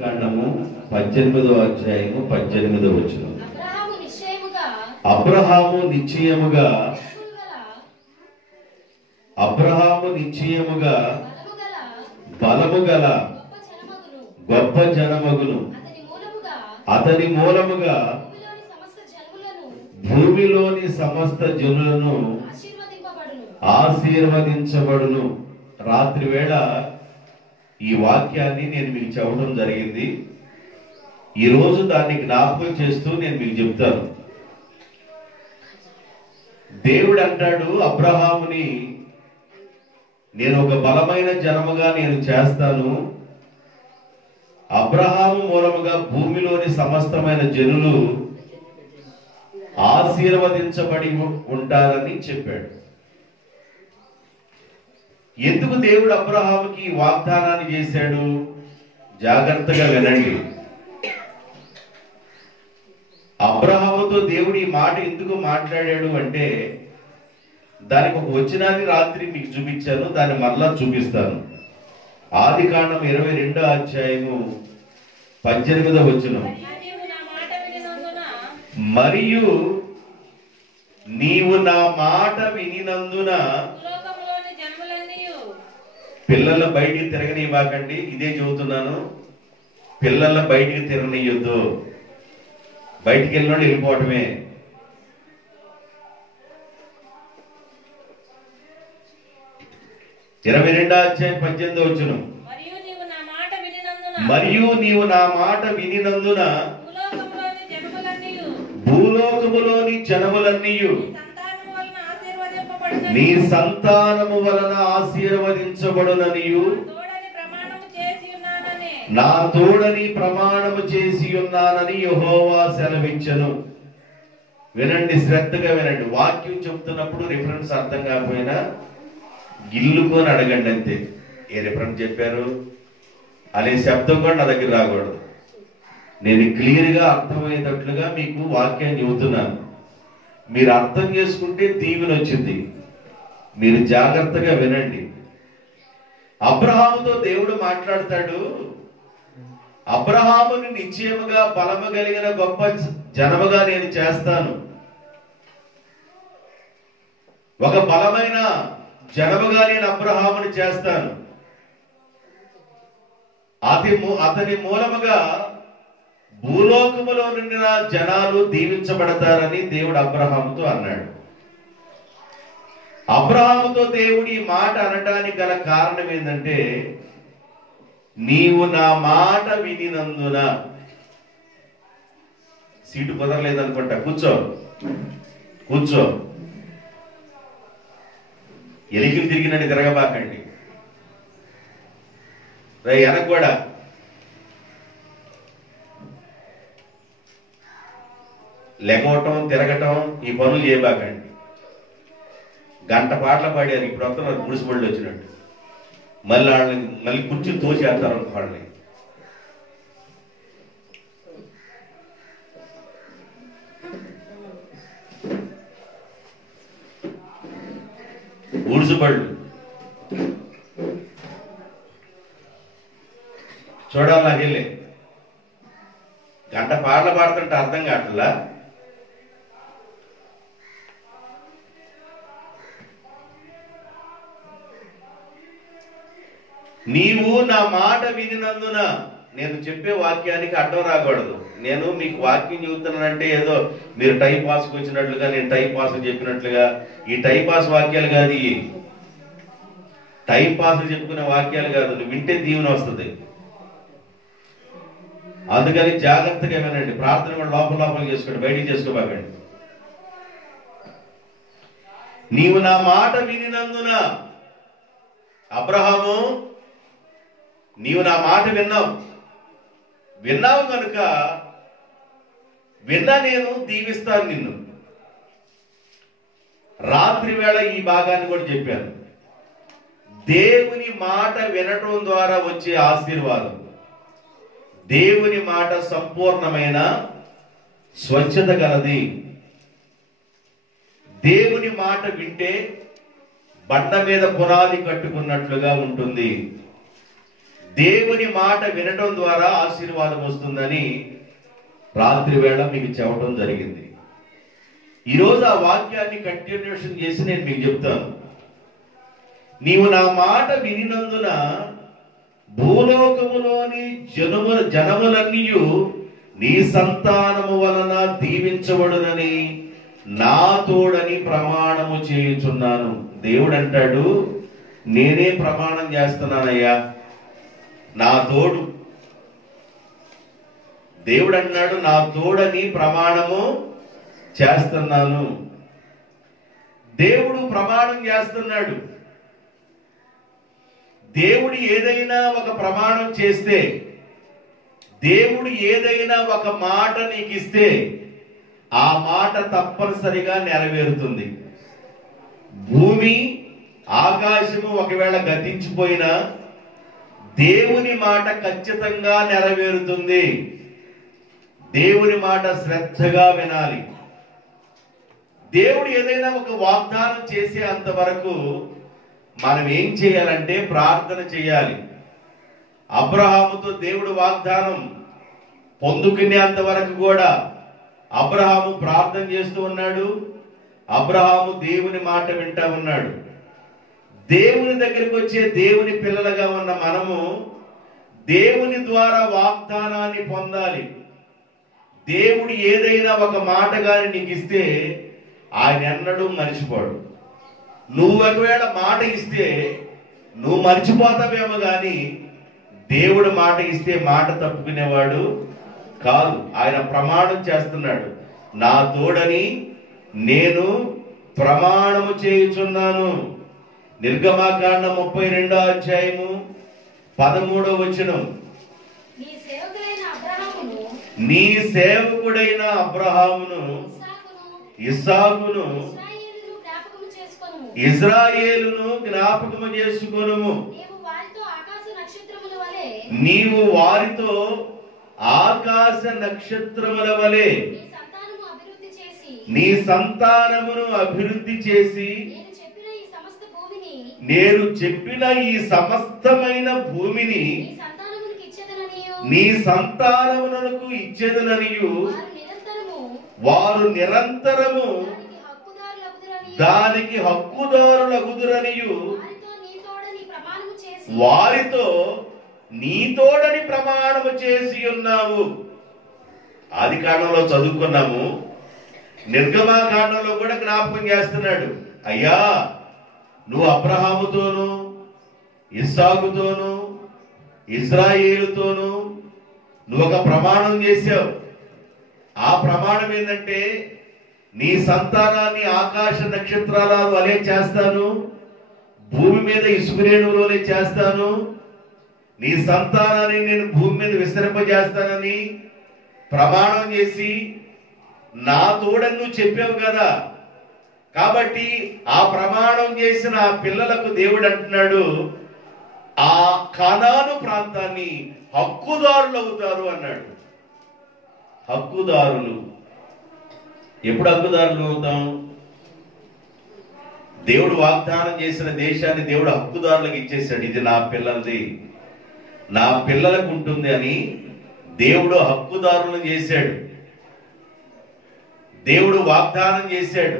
కాండము 18వ అధ్యాయము 18వ వచనం. అబ్రహాము నిశ్చయముగా బలము గల గొప్ప జనమగును, అతని మూలముగా భూమిలోని సమస్త జనులను ఆశీర్వదించబడును. రాత్రి వేళ ఈ వాక్యాన్ని నేను మీకు చెప్పడం జరిగింది. ఈరోజు దాన్ని జ్ఞాపకం చేస్తూ నేను మీకు చెప్తాను. దేవుడు అంటాడు అబ్రహాముని, నేను ఒక బలమైన జనముగా నేను చేస్తాను, అబ్రహాము మూలముగా భూమిలోని సమస్తమైన జనులు ఆశీర్వదించబడి ఉంటారని చెప్పాడు. ఎందుకు దేవుడు అబ్రహాముకి వాగ్దానాన్ని చేశాడు? జాగ్రత్తగా వినండి. అబ్రహాముతో దేవుడు ఈ మాట ఎందుకు మాట్లాడాడు అంటే, దానికి ఒక వచనాన్ని రాత్రి మీకు చూపించాను, దాన్ని మరలా చూపిస్తాను. ఆదికాండం 22వ అధ్యాయము 18వ వచనం. మరియు నీవు నా మాట వినినందున పిల్లల బయటికి తిరగనివ్వకండి. ఇదే చెబుతున్నాను, పిల్లల బయటికి తిరగనియొద్దు. బయటికి వెళ్ళినోడు వెళ్ళిపోవటమే. ఇరవై 22వ అధ్యాయం 18వ వచనం. మరియు నీవు నా మాట వినినందున భూలోకములోని జనములన్నీయు నీ సంతానము వలన ఆశీర్వదించబడుననియు నా తోడని ప్రమాణము చేసి ఉన్నానని యెహోవా సెలవిచ్చెను. వినండి, శ్రద్ధగా వినండి. వాక్యం చెప్తున్నప్పుడు రిఫరెన్స్ అర్థం కాకపోయినా గిల్లుకొని అడగండి అంతే. ఏ రిఫరెన్స్ చెప్పారు అనే శబ్దం కూడా నా దగ్గర రాకూడదు. నేను క్లియర్గా అర్థమయ్యేటట్లుగా మీకు వాక్యాన్ని చెబుతున్నాను. మీరు అర్థం చేసుకుంటే దీవెన వచ్చింది. మీరు జాగ్రత్తగా వినండి. అబ్రహాముతో దేవుడు మాట్లాడతాడు, అబ్రహాముని నిశ్చయముగా బలము కలిగిన గొప్ప జనముగా నేను చేస్తాను. ఒక బలమైన జనముగా నేను అబ్రహాముని చేస్తాను. అతని మూలముగా భూలోకములో నుండిన జనాలు దీవించబడతారని దేవుడు అబ్రహాముతో అన్నాడు. అబ్రహాముతో దేవుడు ఈ మాట అనడానికి గల కారణం ఏంటంటే, నీవు నా మాట వినినందున. సీటు కుదరలేదనుకుంటా, కూర్చో కూర్చో. ఎలికిలు తిరిగినట్టు తిరగబాకండి. వెనక కూడా లెగవటం తిరగటం ఈ పనులు చేయబాకండి. గంట పాటలు పాడారు, ఇప్పుడు వస్తున్నారు గుడిసిబళ్ళు వచ్చినట్టు. మళ్ళీ కుర్చీ తోసేస్తారు అనుకోండి. గుడిసిబళ్ళు చూడాలి. నాకు వెళ్ళి గంట పాటలు పాడుతుంటే అర్థం కావట్లా. నీవు నా మాట వినినందున. నేను చెప్పే వాక్యానికి అడ్డం రాకూడదు. నేను మీకు వాక్యం చెబుతున్నానంటే ఏదో మీరు టైం పాస్కి వచ్చినట్లుగా, నేను టైం పాస్ చెప్పినట్లుగా. ఈ టైం పాస్ వాక్యాలు కాదు, ఈ టైం పాస్ చెప్పుకునే వాక్యాలు కాదు. నువ్వు వింటే దీవెన వస్తుంది. అందుకని జాగ్రత్తగా వినండి. ప్రార్థన కూడా లోపల చేసుకోండి, బయటికి చేసుకోబాకండి. నీవు నా మాట వినినందున. అబ్రహాము, నీవు నా మాట విన్నావు కనుక నేను దీవిస్తాను నిన్ను. రాత్రి వేళ ఈ భాగాన్ని కూడా చెప్పాను. దేవుని మాట వినటం ద్వారా వచ్చే ఆశీర్వాదం, దేవుని మాట సంపూర్ణమైన స్వచ్ఛత గలది. దేవుని మాట వింటే బండ మీద పునాది కట్టుకున్నట్లుగా ఉంటుంది. దేవుని మాట వినడం ద్వారా ఆశీర్వాదం వస్తుందని రాత్రి వేళ మీకు చెప్పడం జరిగింది. ఈరోజు ఆ వాక్యాన్ని కంటిన్యూషన్ చేసి నేను మీకు చెప్తాను. నీవు నా మాట వినినందున భూలోకములోని జనములన్నీ నీ సంతానము వలన దీవించబడునని నా తోడని ప్రమాణము చేయుచున్నాను. దేవుడు అంటాడు, నేనే ప్రమాణం చేస్తున్నానయ్యా, నా తోడు. దేవుడు అన్నాడు, నా తోడని ప్రమాణము చేస్తున్నాను. దేవుడు ప్రమాణం చేస్తున్నాడు. దేవుడు ఏదైనా ఒక ప్రమాణం చేస్తే, దేవుడు ఏదైనా ఒక మాట నీకు ఇస్తే ఆ మాట తప్పనిసరిగా నెరవేరుతుంది. భూమి ఆకాశము ఒకవేళ గతించిపోయినా దేవుని మాట ఖచ్చితంగా నెరవేరుతుంది. దేవుని మాట శ్రద్ధగా వినాలి. దేవుడు ఏదైనా ఒక వాగ్దానం చేసే అంతవరకు మనం ఏం చేయాలంటే ప్రార్థన చేయాలి. అబ్రహాముతో దేవుడు వాగ్దానం పొందుకునేంత వరకు కూడా అబ్రహాము ప్రార్థన చేస్తూ ఉన్నాడు. అబ్రహాము దేవుని మాట వింటా ఉన్నాడు. దేవుని దగ్గరికి వచ్చే దేవుని పిల్లలుగా ఉన్న మనము దేవుని ద్వారా వాగ్దానాన్ని పొందాలి. దేవుడు ఏదైనా ఒక మాట గాని నీకు ఇస్తే ఆయన ఎన్నడూ మర్చిపోడు. నువ్వు ఒకవేళ మాట ఇస్తే నువ్వు మర్చిపోతావేమో గాని దేవుడు మాట ఇస్తే మాట తప్పుకునేవాడు కాదు. ఆయన ప్రమాణం చేస్తున్నాడు, నా తోడని నేను ప్రమాణము చేయుచున్నాను. నిర్గమాకాండం 32వ అధ్యాయము 13వ వచనం. నీ సేవకుడైన అబ్రహామును ఇస్సాకును ఇజ్రాయేలును జ్ఞాపకము చేసుకొనుము. నీవు వారితో ఆకాశ నక్షత్రముల వలె నీ సంతానమును అభివృద్ధి చేసి నేను చెప్పిన ఈ సమస్తమైన భూమిని నీ సంతానమునకు ఇచ్చేదననియు వారు నిరంతరము దానికి హక్కుదారులగుదురనియు వారితో నీ తోడని ప్రమాణము చేసి ఉన్నావు. ఆది కాండంలో చదువుకున్నాము, నిర్గమాకాండంలో కూడా జ్ఞాపకం చేస్తున్నాడు. అయ్యా, నువ్వు అబ్రహాముతోను ఇస్సాకుతోను ఇజ్రాయేలుతోను నువ్వు ఒక ప్రమాణం చేశావు. ఆ ప్రమాణం ఏంటంటే, నీ సంతానాన్ని ఆకాశ నక్షత్రాల వలె చేస్తాను, భూమి మీద ఇసుకరేణువులోనే చేస్తాను, నీ సంతానాన్ని నేను భూమి మీద విస్తరింపజేస్తానని ప్రమాణం చేసి నా తోడని నువ్వు చెప్పావు కదా. కాబట్టి ఆ ప్రమాణం చేసిన ఆ పిల్లలకు దేవుడు అంటున్నాడు, ఆ కనాను ప్రాంతాన్ని హక్కుదారులు అవుతారు అన్నాడు. హక్కుదారులు. ఎప్పుడు హక్కుదారులు అవుతాం? దేవుడు వాగ్దానం చేసిన దేశాన్ని దేవుడు హక్కుదారులకు ఇచ్చేసాడు. ఇది నా పిల్లలది, నా పిల్లలకు ఉంటుంది అని దేవుడు హక్కుదారులను చేశాడు. దేవుడు వాగ్దానం చేశాడు.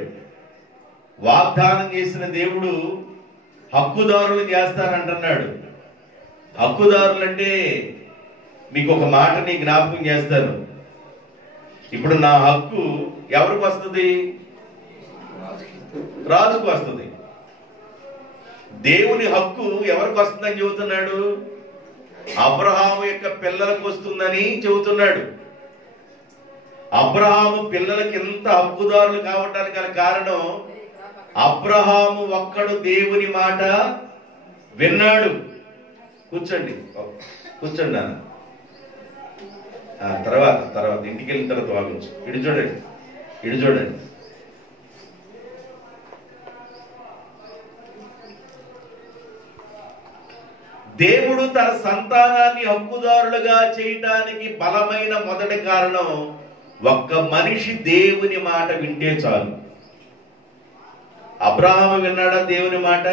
వాగ్దానం చేసిన దేవుడు హక్కుదారులు చేస్తానంటున్నాడు. హక్కుదారులు అంటే మీకు ఒక మాటని జ్ఞాపకం చేస్తాను. ఇప్పుడు నా హక్కు ఎవరికి వస్తుంది? రాజుకు వస్తుంది. దేవుని హక్కు ఎవరికి వస్తుందని చెబుతున్నాడు? అబ్రహాము యొక్క పిల్లలకు వస్తుందని చెబుతున్నాడు. అబ్రహాము పిల్లలకి ఎంత హక్కుదారులు కావటానికి గల కారణం, అబ్రహాము ఒక్కడు దేవుని మాట విన్నాడు. కూర్చోండి, కూర్చోండి నాన్న. తర్వాత ఇంటికి వెళ్ళిన తర్వాత వాగించు. ఇటు చూడండి, ఇటు చూడండి. దేవుడు తన సంతానాన్ని హక్కుదారులుగా చేయటానికి బలమైన మొదటి కారణం, ఒక్క మనిషి దేవుని మాట వింటే చాలు. అబ్రహాము విన్నాడా దేవుని మాట?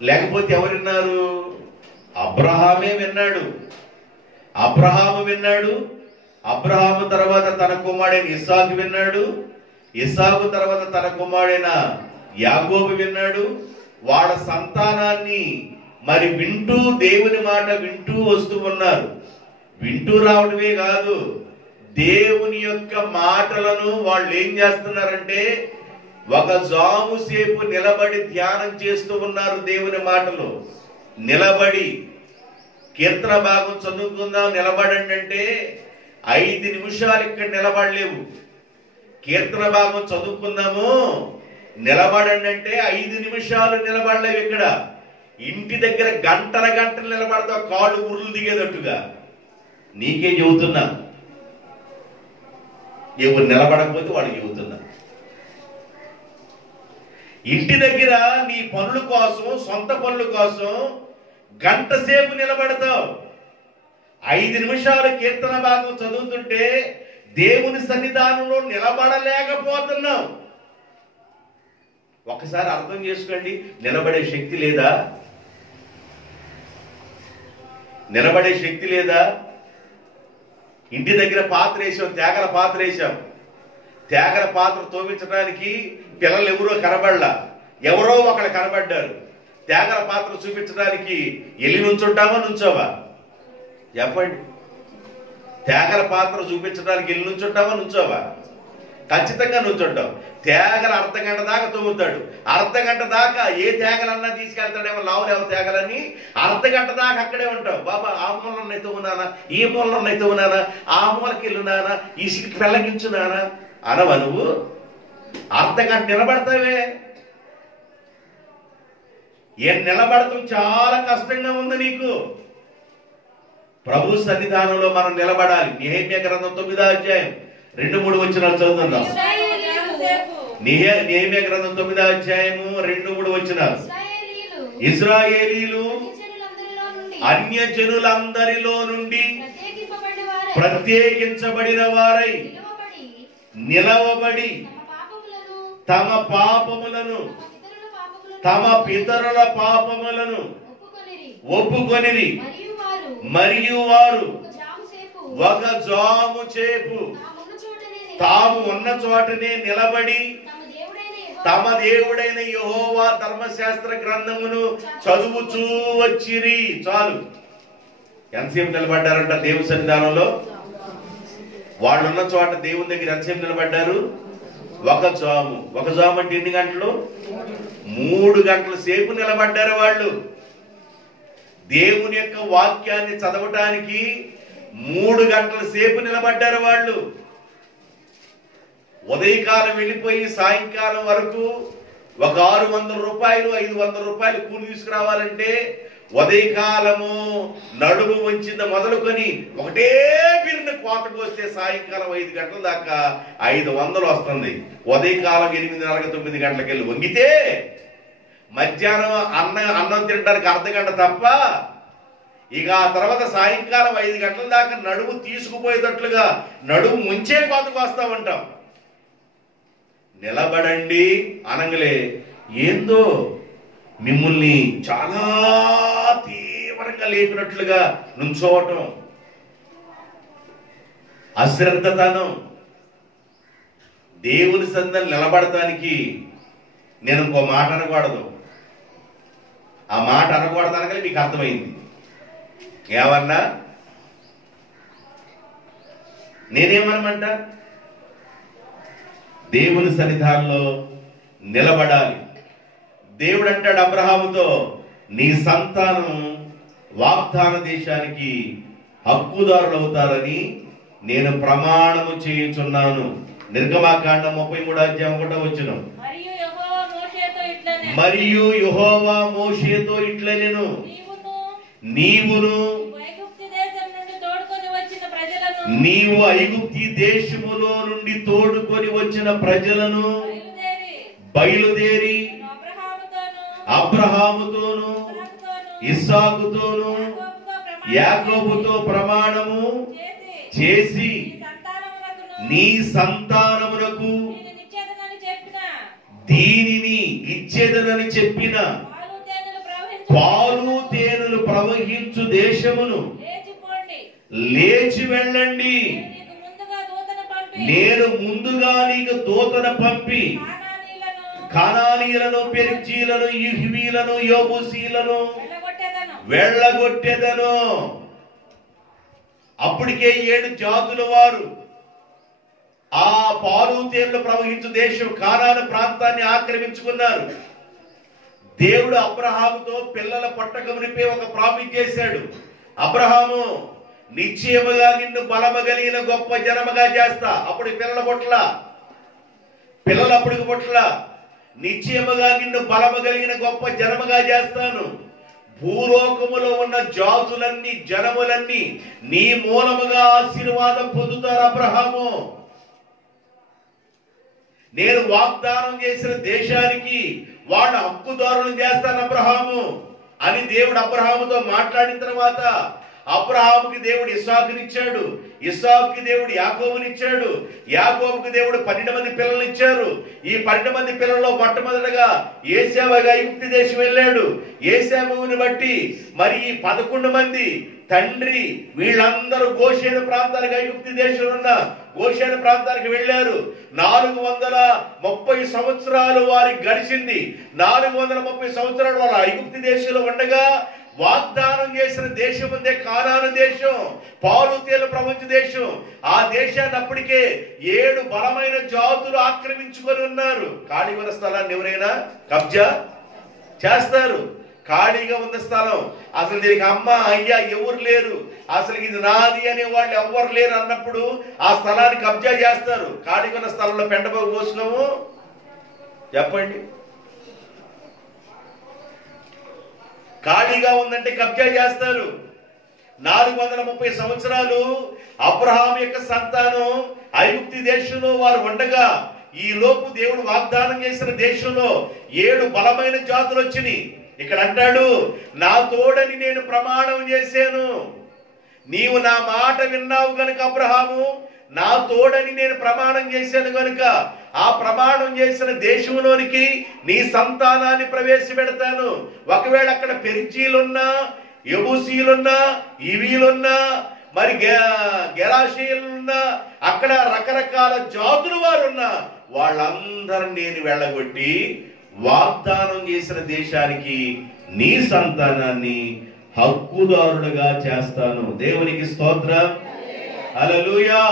లేకపోతే ఎవరు విన్నారు? అబ్రహామే విన్నాడు. అబ్రహాము విన్నాడు. అబ్రహాము తర్వాత తన కుమారుడైన ఇస్సాకు విన్నాడు. ఇస్సాకు తర్వాత తన కుమారుడైన యాకోబు విన్నాడు. వాళ్ళ సంతానాన్ని మరి వింటూ దేవుని మాట వింటూ వస్తూ ఉన్నారు. వింటూ రావడమే కాదు, దేవుని యొక్క మాటలను వాళ్ళు ఏం చేస్తున్నారంటే ఒక జాము సేపు నిలబడి ధ్యానం చేస్తూ ఉన్నారు. దేవుని మాటలు నిలబడి కీర్తన భాగం చదువుకుందాం నిలబడండి అంటే 5 నిమిషాలు ఇక్కడ నిలబడలేవు. కీర్తన భాగం చదువుకుందాము నిలబడండి అంటే 5 నిమిషాలు నిలబడలేవు. ఇక్కడ ఇంటి దగ్గర గంటలు నిలబడతావు, కాళ్ళు ఉరులు దిగేటట్టుగా. నీకే చెబుతున్నా, ఎవరు నిలబడకపోతే వాళ్ళు చెబుతున్నా. ఇంటి దగ్గర నీ పనుల కోసం, సొంత పనుల కోసం గంట సేపు నిలబడతావు. 5 నిమిషాలు కీర్తన భాగం చదువుతుంటే దేవుని సన్నిధానంలో నిలబడలేకపోతున్నావు. ఒకసారి అర్థం చేసుకోండి. నిలబడే శక్తి లేదా? నిలబడే శక్తి లేదా? ఇంటి దగ్గర పాత్ర వేసాం, తేగల పాత్ర వేసాం. తేగల పాత్ర తోమించడానికి పిల్లలు ఎవరో కనబడలా, ఎవరో ఒకళ్ళు కనబడ్డారు. తేగల పాత్ర చూపించడానికి వెళ్ళి నుంచుంటావా నుంచోవా? చెప్పండి. తేగల పాత్ర చూపించడానికి వెళ్ళి నుంచుంటావా నుంచోవా? ఖచ్చితంగా నుంచుంటావు. తేగలు అర్ధగంట దాకా తోముతాడు. అర్ధగంట దాకా ఏ తేగలన్నా తీసుకెళ్తాడేమో, లావులేమో తేగలని. అర్ధగంట దాకా అక్కడే ఉంటావు. బాబా ఆ మూలలో ఉన్నాయి తోమునానా, ఈ మూలలో ఉన్నాయి తోమునానా, ఆ మూలకి వెళ్ళునానా, ఈ సిటికి పెళ్ళగించునానా అనవా నువ్వు? అర్ధగంట నిలబడతావే. నిలబడటం చాలా కష్టంగా ఉంది నీకు. ప్రభు సన్నిధానంలో మనం నిలబడాలి. నెహెమ్యా గ్రంథం 9వ అధ్యాయం 2-3 వచనాలు చదువుతున్నాం. నెహెమ్యా గ్రంథం 9వ అధ్యాయము 2-3 వచనాలు. ఇశ్రాయేలీలు అన్యజనులందరిలో నుండి ప్రత్యేకించబడిన వారై నిలవబడి తమ పాపములను, తమ పితరుల పాపములను ఒప్పుకొనిరి. మరియు వారు ఒక జాము చేపు తాము ఉన్న చోటనే నిలబడి తమ దేవుడైన యెహోవా ధర్మశాస్త్ర గ్రంథమును చదువుచూ వచ్చిరి. చాలు. ఎంతసేపు నిలబడ్డారంట దేవుని సన్నిధానంలో? వాళ్ళున్న చోట దేవుని దగ్గర ఎంతసేపు నిలబడ్డారు? ఒక జాము. ఒక జాము అంటే ఎన్ని గంటలు? 3 గంటల సేపు నిలబడ్డారు వాళ్ళు. దేవుని యొక్క వాక్యాన్ని చదవటానికి 3 గంటల సేపు నిలబడ్డారు వాళ్ళు. ఉదయకాలం వెళ్ళిపోయి సాయంకాలం వరకు ఒక 600 రూపాయలు 500 రూపాయలు కూలి తీసుకురావాలంటే ఉదయకాలము నడుము వంచింది మొదలుకొని ఒకటే బిర్ని కోతకు వస్తే సాయంకాలం 5 గంటల దాకా 500 వస్తుంది. ఉదయకాలం 8:30 9 గంటలకు వెళ్ళి వంగితే మధ్యాహ్నం అన్నం తినడానికి అర్ధగంట తప్ప ఇక ఆ తర్వాత సాయంకాలం 5 గంటల దాకా నడుము తీసుకుపోయేటట్లుగా నడుము ముంచే కోతకు వస్తా ఉంటాం. నిలబడండి అనగలే ఏందో మిమ్మల్ని చాలా తీవ్రంగా లేపినట్లుగా నుంచోవటం, అశ్రద్ధతనం. దేవుని సన్నిధిలో నిలబడటానికి నేను ఇంకో మాట అనకూడదు. ఆ మాట అనకూడదు అనగానే మీకు అర్థమైంది. ఏమన్నా నేనేమనమంట? దేవుని సన్నిధానంలో నిలబడాలి. దేవుడు అంటాడు అబ్రహాముతో, నీ సంతానం వాగ్దాన దేశానికి హక్కుదారులు అవుతారని నేను ప్రమాణము చేయుచున్నాను. నిర్గమాకాండం 33వ అధ్యాయం 1వ వచనం. మరియు యెహోవా మోషేతో ఇట్లనెను, నీవు ఐగుప్తి దేశములో నుండి తోడుకొని వచ్చిన ప్రజలను బయలుదేరి అబ్రహాముతోను ఇస్సాకుతోను యాకోబుతో ప్రమాణము చేసి నీ సంతానమునకు దీనిని ఇచ్చేదనని చెప్పిన పాలు తేనెలు ప్రవహించు దేశమును లేచి వెళ్ళండి, నేను ముందుగా నీకు దూతను పంపి కనానీయులను, పెరిజీలను, హివీలను, యెబూసీలను వెళ్ళగొట్టెదను. అప్పటికే 7 జాతుల వారు ఆ పాలు తేళ్లు ప్రవహించు దేశం కానాను ప్రాంతాన్ని ఆక్రమించుకున్నారు. దేవుడు అబ్రహాముతో పిల్లల పట్టకమునిపై ఒక ప్రామిస్ చేశాడు. అబ్రహాము, నిశ్చయముగా నిన్ను బలము కలిగిన గొప్ప జనముగా చేస్తా. అప్పుడు పిల్లల అప్పటికి పొట్ల నిశ్చయముగా నిన్ను బలము కలిగిన గొప్ప జనముగా చేస్తాను. భూలోకములో ఉన్న జాతులన్నీ, జనములన్నీ నీ మూలముగా ఆశీర్వాదం పొందుతారు. అబ్రహాము, నేను వాగ్దానం చేసిన దేశానికి వాళ్ళ హక్కుదారులను చేస్తాను అబ్రహాము అని దేవుడు అబ్రహాముతో మాట్లాడిన తర్వాత అబ్రహాముకి దేవుడు ఇస్సాకునిచ్చాడు, ఇస్సాకుకి దేవుడు యాకోబునిచ్చాడు, యాకోబుకి దేవుడు 12 మంది పిల్లలు ఇచ్చారు. ఈ 12 మంది పిల్లల్లో మొట్టమొదటిగా ఏశావుగా ఐగుప్తు దేశం వెళ్ళాడు. ఏశావుని బట్టి మరి ఈ 11 మంది తండ్రి వీళ్ళందరూ గోషేను ప్రాంతానికి, ఐగుప్తు దేశంలో ఉన్న గోషేను ప్రాంతానికి వెళ్ళారు. 430 సంవత్సరాలు వారికి గడిచింది. 430 సంవత్సరాలు వాళ్ళ ఐగుప్తు దేశంలో ఉండగా వాగ్దానం చేసిన దేశం ఉందే కానాను దేశం, పాలు తేలు ప్రపంచ దేశం. ఆ దేశాన్ని అప్పటికే 7 బలమైన జాతులు ఆక్రమించుకొని ఉన్నారు. ఖాళీగా ఉన్న స్థలాన్ని ఎవరైనా కబ్జా చేస్తారు. ఖాళీగా ఉన్న స్థలం, అసలు దీనికి అమ్మ అయ్యా ఎవరు లేరు, అసలు ఇది నాది అనే వాళ్ళు ఎవరు లేరు అన్నప్పుడు ఆ స్థలాన్ని కబ్జా చేస్తారు. ఖాళీగా ఉన్న స్థలంలో పెంటపోగు పోసుకోము, చెప్పండి. ఖాళీగా ఉందంటే కబ్జా చేస్తారు. 430 సంవత్సరాలు అబ్రహాం యొక్క సంతానం ఐగుప్తు దేశంలో వారు ఉండగా ఈ లోపు దేవుడు వాగ్దానం చేసిన దేశంలో 7 బలమైన జాతులు వచ్చినాయి. ఇక్కడ అంటాడు, నా తోడని నేను ప్రమాణం చేశాను, నీవు నా మాట విన్నావు గనుక అబ్రహాము, నా తోడని నేను ప్రమాణం చేశాను గనుక ఆ ప్రమాణం చేసిన దేశంలోనికి నీ సంతానాన్ని ప్రవేశపెడతాను. ఒకవేళ అక్కడ పెరిజీలున్నా, యెబూసీలున్నా, ఇవీలున్నా, మరి గెరాషీలున్నా, అక్కడ రకరకాల జాతుల వారున్నా వాళ్ళందరినీ నేను వెళ్ళగొట్టి వాగ్దానం చేసిన దేశానికి నీ సంతానాన్ని హక్కుదారులుగా చేస్తాను. దేవునికి స్తోత్రం, హల్లెలూయా.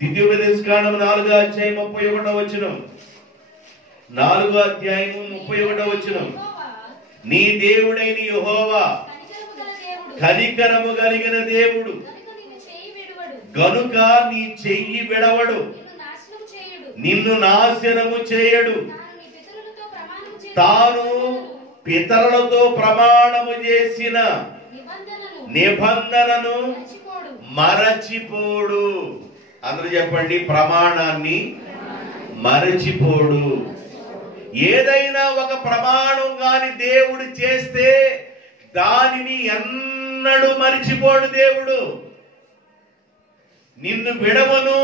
ద్వితీయోపదేశకాండము 4వ అధ్యాయం 31వ వచనం, 4వ అధ్యాయం 31వ వచనం, నీ దేవుడైన యెహోవా కనికరము కలిగిన దేవుడు గనుక నీ చెయ్యి విడవడు, నిన్ను నాశనము చేయడు. తాను పితరులతో ప్రమాణము చేసిన నిబంధనను మరచిపోడు. అందరూ చెప్పండి, ప్రమాణాన్ని మరచిపోడు. ఏదైనా ఒక ప్రమాణం గాని దేవుడు చేస్తే దానిని ఎన్నడూ మరిచిపోడు దేవుడు. నిన్ను విడవను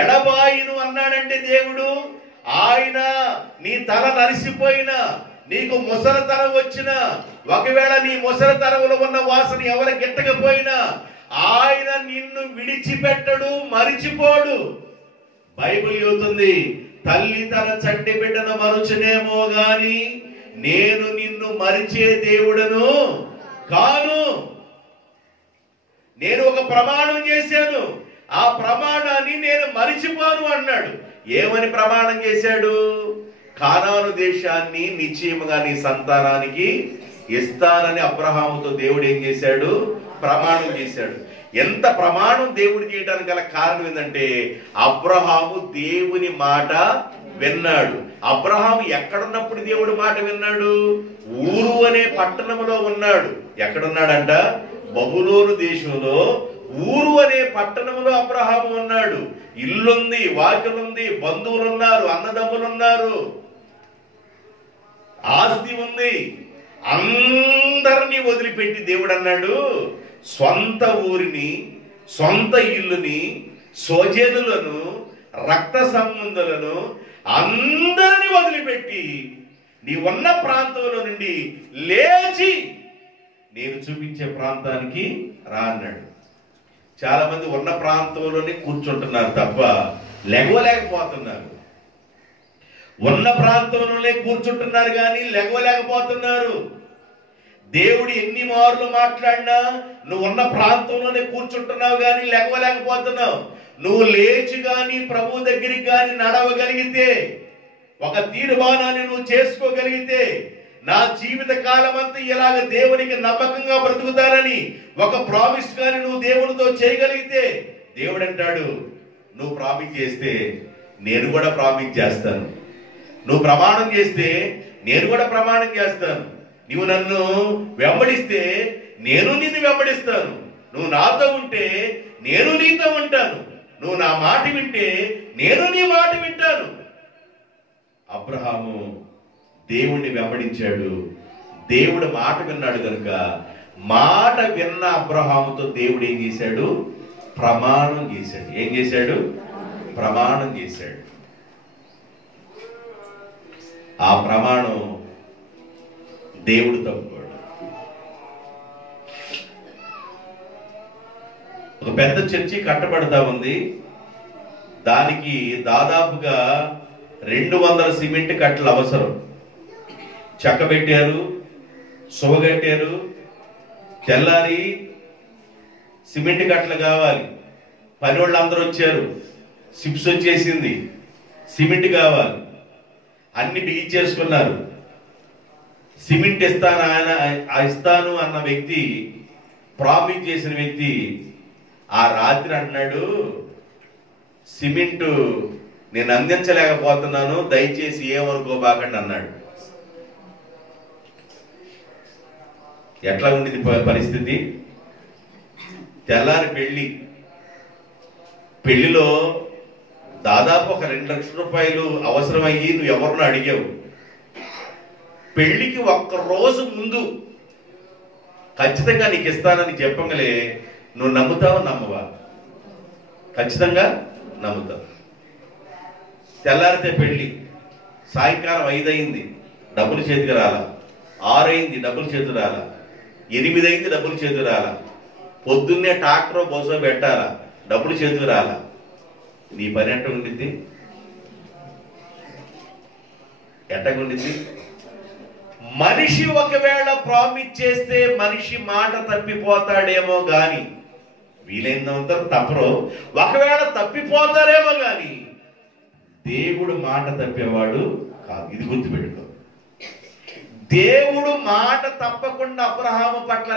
ఎడబాయిను అన్నాడంటే దేవుడు, ఆయన నీ తల నలిసిపోయినా, నీకు ముసలితనం వచ్చినా, ఒకవేళ నీ ముసలితనంలో ఉన్న వాసన ఎవరు గిట్టకపోయినా ఆయన నిన్ను విడిచిపెట్టడు, మరిచిపోడు. బైబిల్ చెబుతుంది, తల్లి తన చంటి బిడ్డను మరుచునేమో గాని నేను నిన్ను మరిచే దేవుడను కాను. నేను ఒక ప్రమాణం చేశాను, ఆ ప్రమాణాన్ని నేను మరిచిపోను అన్నాడు. ఏమని ప్రమాణం చేశాడు? కానాను దేశాన్ని నిశ్చయముగా నీ సంతానానికి ఇస్తానని అబ్రహాముతో దేవుడు ఏం చేశాడు? ప్రమాణం చేశాడు. ఎంత ప్రమాణం దేవుడు చేయడానికి గల కారణం ఏంటంటే అబ్రహాము దేవుని మాట విన్నాడు. అబ్రహాము ఎక్కడున్నప్పుడు దేవుడు మాట విన్నాడు? ఊరు అనే పట్టణంలో ఉన్నాడు. ఎక్కడున్నాడంట? బబులోను దేశంలో ఊరు అనే పట్టణంలో అబ్రహాము ఉన్నాడు. ఇల్లుంది, వాకిలుంది, బంధువులు ఉన్నారు, అన్నదమ్ములు ఉన్నారు, ఆస్తి ఉంది. అందరినీ వదిలిపెట్టి దేవుడు అన్నాడు, సొంత ఊరిని, సొంత ఇల్లుని, స్వజనులను, రక్త సంబంధులను అందరినీ వదిలిపెట్టి నీ ఉన్న ప్రాంతంలో నుండి లేచి నేను చూపించే ప్రాంతానికి రా అన్నాడు. చాలా మంది ఉన్న ప్రాంతంలోనే కూర్చుంటున్నారు తప్ప లెగవలేకపోతున్నారు. ఉన్న ప్రాంతంలోనే కూర్చుంటున్నారు కానీ లెగవలేకపోతున్నారు. దేవుడు ఎన్ని మార్లు మాట్లాడినా నువ్వు ఉన్న ప్రాంతంలోనే కూర్చుంటున్నావు కానీ లెగవలేకపోతున్నావు. నువ్వు లేచి కానీ ప్రభు దగ్గరికి కానీ నడవగలిగితే, ఒక తీర్మానాన్ని నువ్వు చేసుకోగలిగితే, నా జీవిత కాలం అంతా ఇలాగ దేవునికి నమ్మకంగా బ్రతుకుతానని ఒక ప్రామిస్ కానీ నువ్వు దేవునితో చేయగలిగితే, దేవుడు అంటాడు నువ్వు ప్రామిస్ చేస్తే నేను కూడా ప్రామిస్ చేస్తాను, నువ్వు ప్రమాణం చేస్తే నేను కూడా ప్రమాణం చేస్తాను, నువ్వు నన్ను వెంబడిస్తే నేను నిన్ను వెంబడిస్తాను, నువ్వు నాతో ఉంటే నేను నీతో ఉంటాను, నువ్వు నా మాట వింటే నేను నీ మాట వింటాను. అబ్రహాము దేవుణ్ణి వెంబడించాడు, దేవుడు మాట విన్నాడు కనుక మాట విన్న అబ్రహాముతో దేవుడు ఏం చేశాడు? ప్రమాణం చేశాడు. ఏం చేశాడు? ప్రమాణం చేశాడు. ఆ ప్రమాణం దేవుడు తప్పుకోడు. ఒక పెద్ద చర్చి కట్టబడతా ఉంది. దానికి దాదాపుగా 200 సిమెంట్ కట్టలు అవసరం. చెక్కబెట్టారు, సువగట్టారు. తెల్లారి సిమెంట్ కట్టలు కావాలి. పని వాళ్ళు అందరూ వచ్చారు. సిప్స్ వచ్చేసింది, సిమెంట్ కావాలి. అన్ని బిగించేసుకున్నారు. సిమెంట్ ఇస్తాను అన్న వ్యక్తి, ప్రామిస్ చేసిన వ్యక్తి ఆ రాత్రి అన్నాడు, సిమెంట్ నేను అందించలేకపోతున్నాను, దయచేసి ఏమనుకోబాకండి అన్నాడు. ఎట్లా ఉండేది పరిస్థితి? తెల్లారి పెళ్లిలో దాదాపు ఒక 2 లక్షల రూపాయలు అవసరమయ్యి నువ్వు ఎవరినో అడిగావు. పెళ్లికి ఒక్క రోజు ముందు ఖచ్చితంగా నీకు ఇస్తానని చెప్పగలే, నువ్వు నమ్ముతావు నమ్మవా? ఖచ్చితంగా నమ్ముతావు. తెల్లారితే పెళ్లి, సాయంకాలం 5 అయింది, డబ్బులు చేతికి రాలా. 6 అయింది, డబ్బులు చేతికి రాలా. 8 అయింది, డబ్బులు చేతికి రాలా. పొద్దున్నే ట్రాక్టర్ బోసో పెట్టాలా, డబ్బులు చేతికి రాలా. నీ పని ఎట్ట ఉండిద్ది? ఎట్టగుండిద్ది? మనిషి ఒకవేళ ప్రామిస్ చేస్తే మనిషి మాట తప్పిపోతాడేమో గాని, వీలైనంత తప్పరు, ఒకవేళ తప్పిపోతారేమో గాని దేవుడు మాట తప్పేవాడు కాదు. ఇది గుర్తుపెట్టుకో. దేవుడు మాట తప్పకుండా అబ్రహాము పట్ల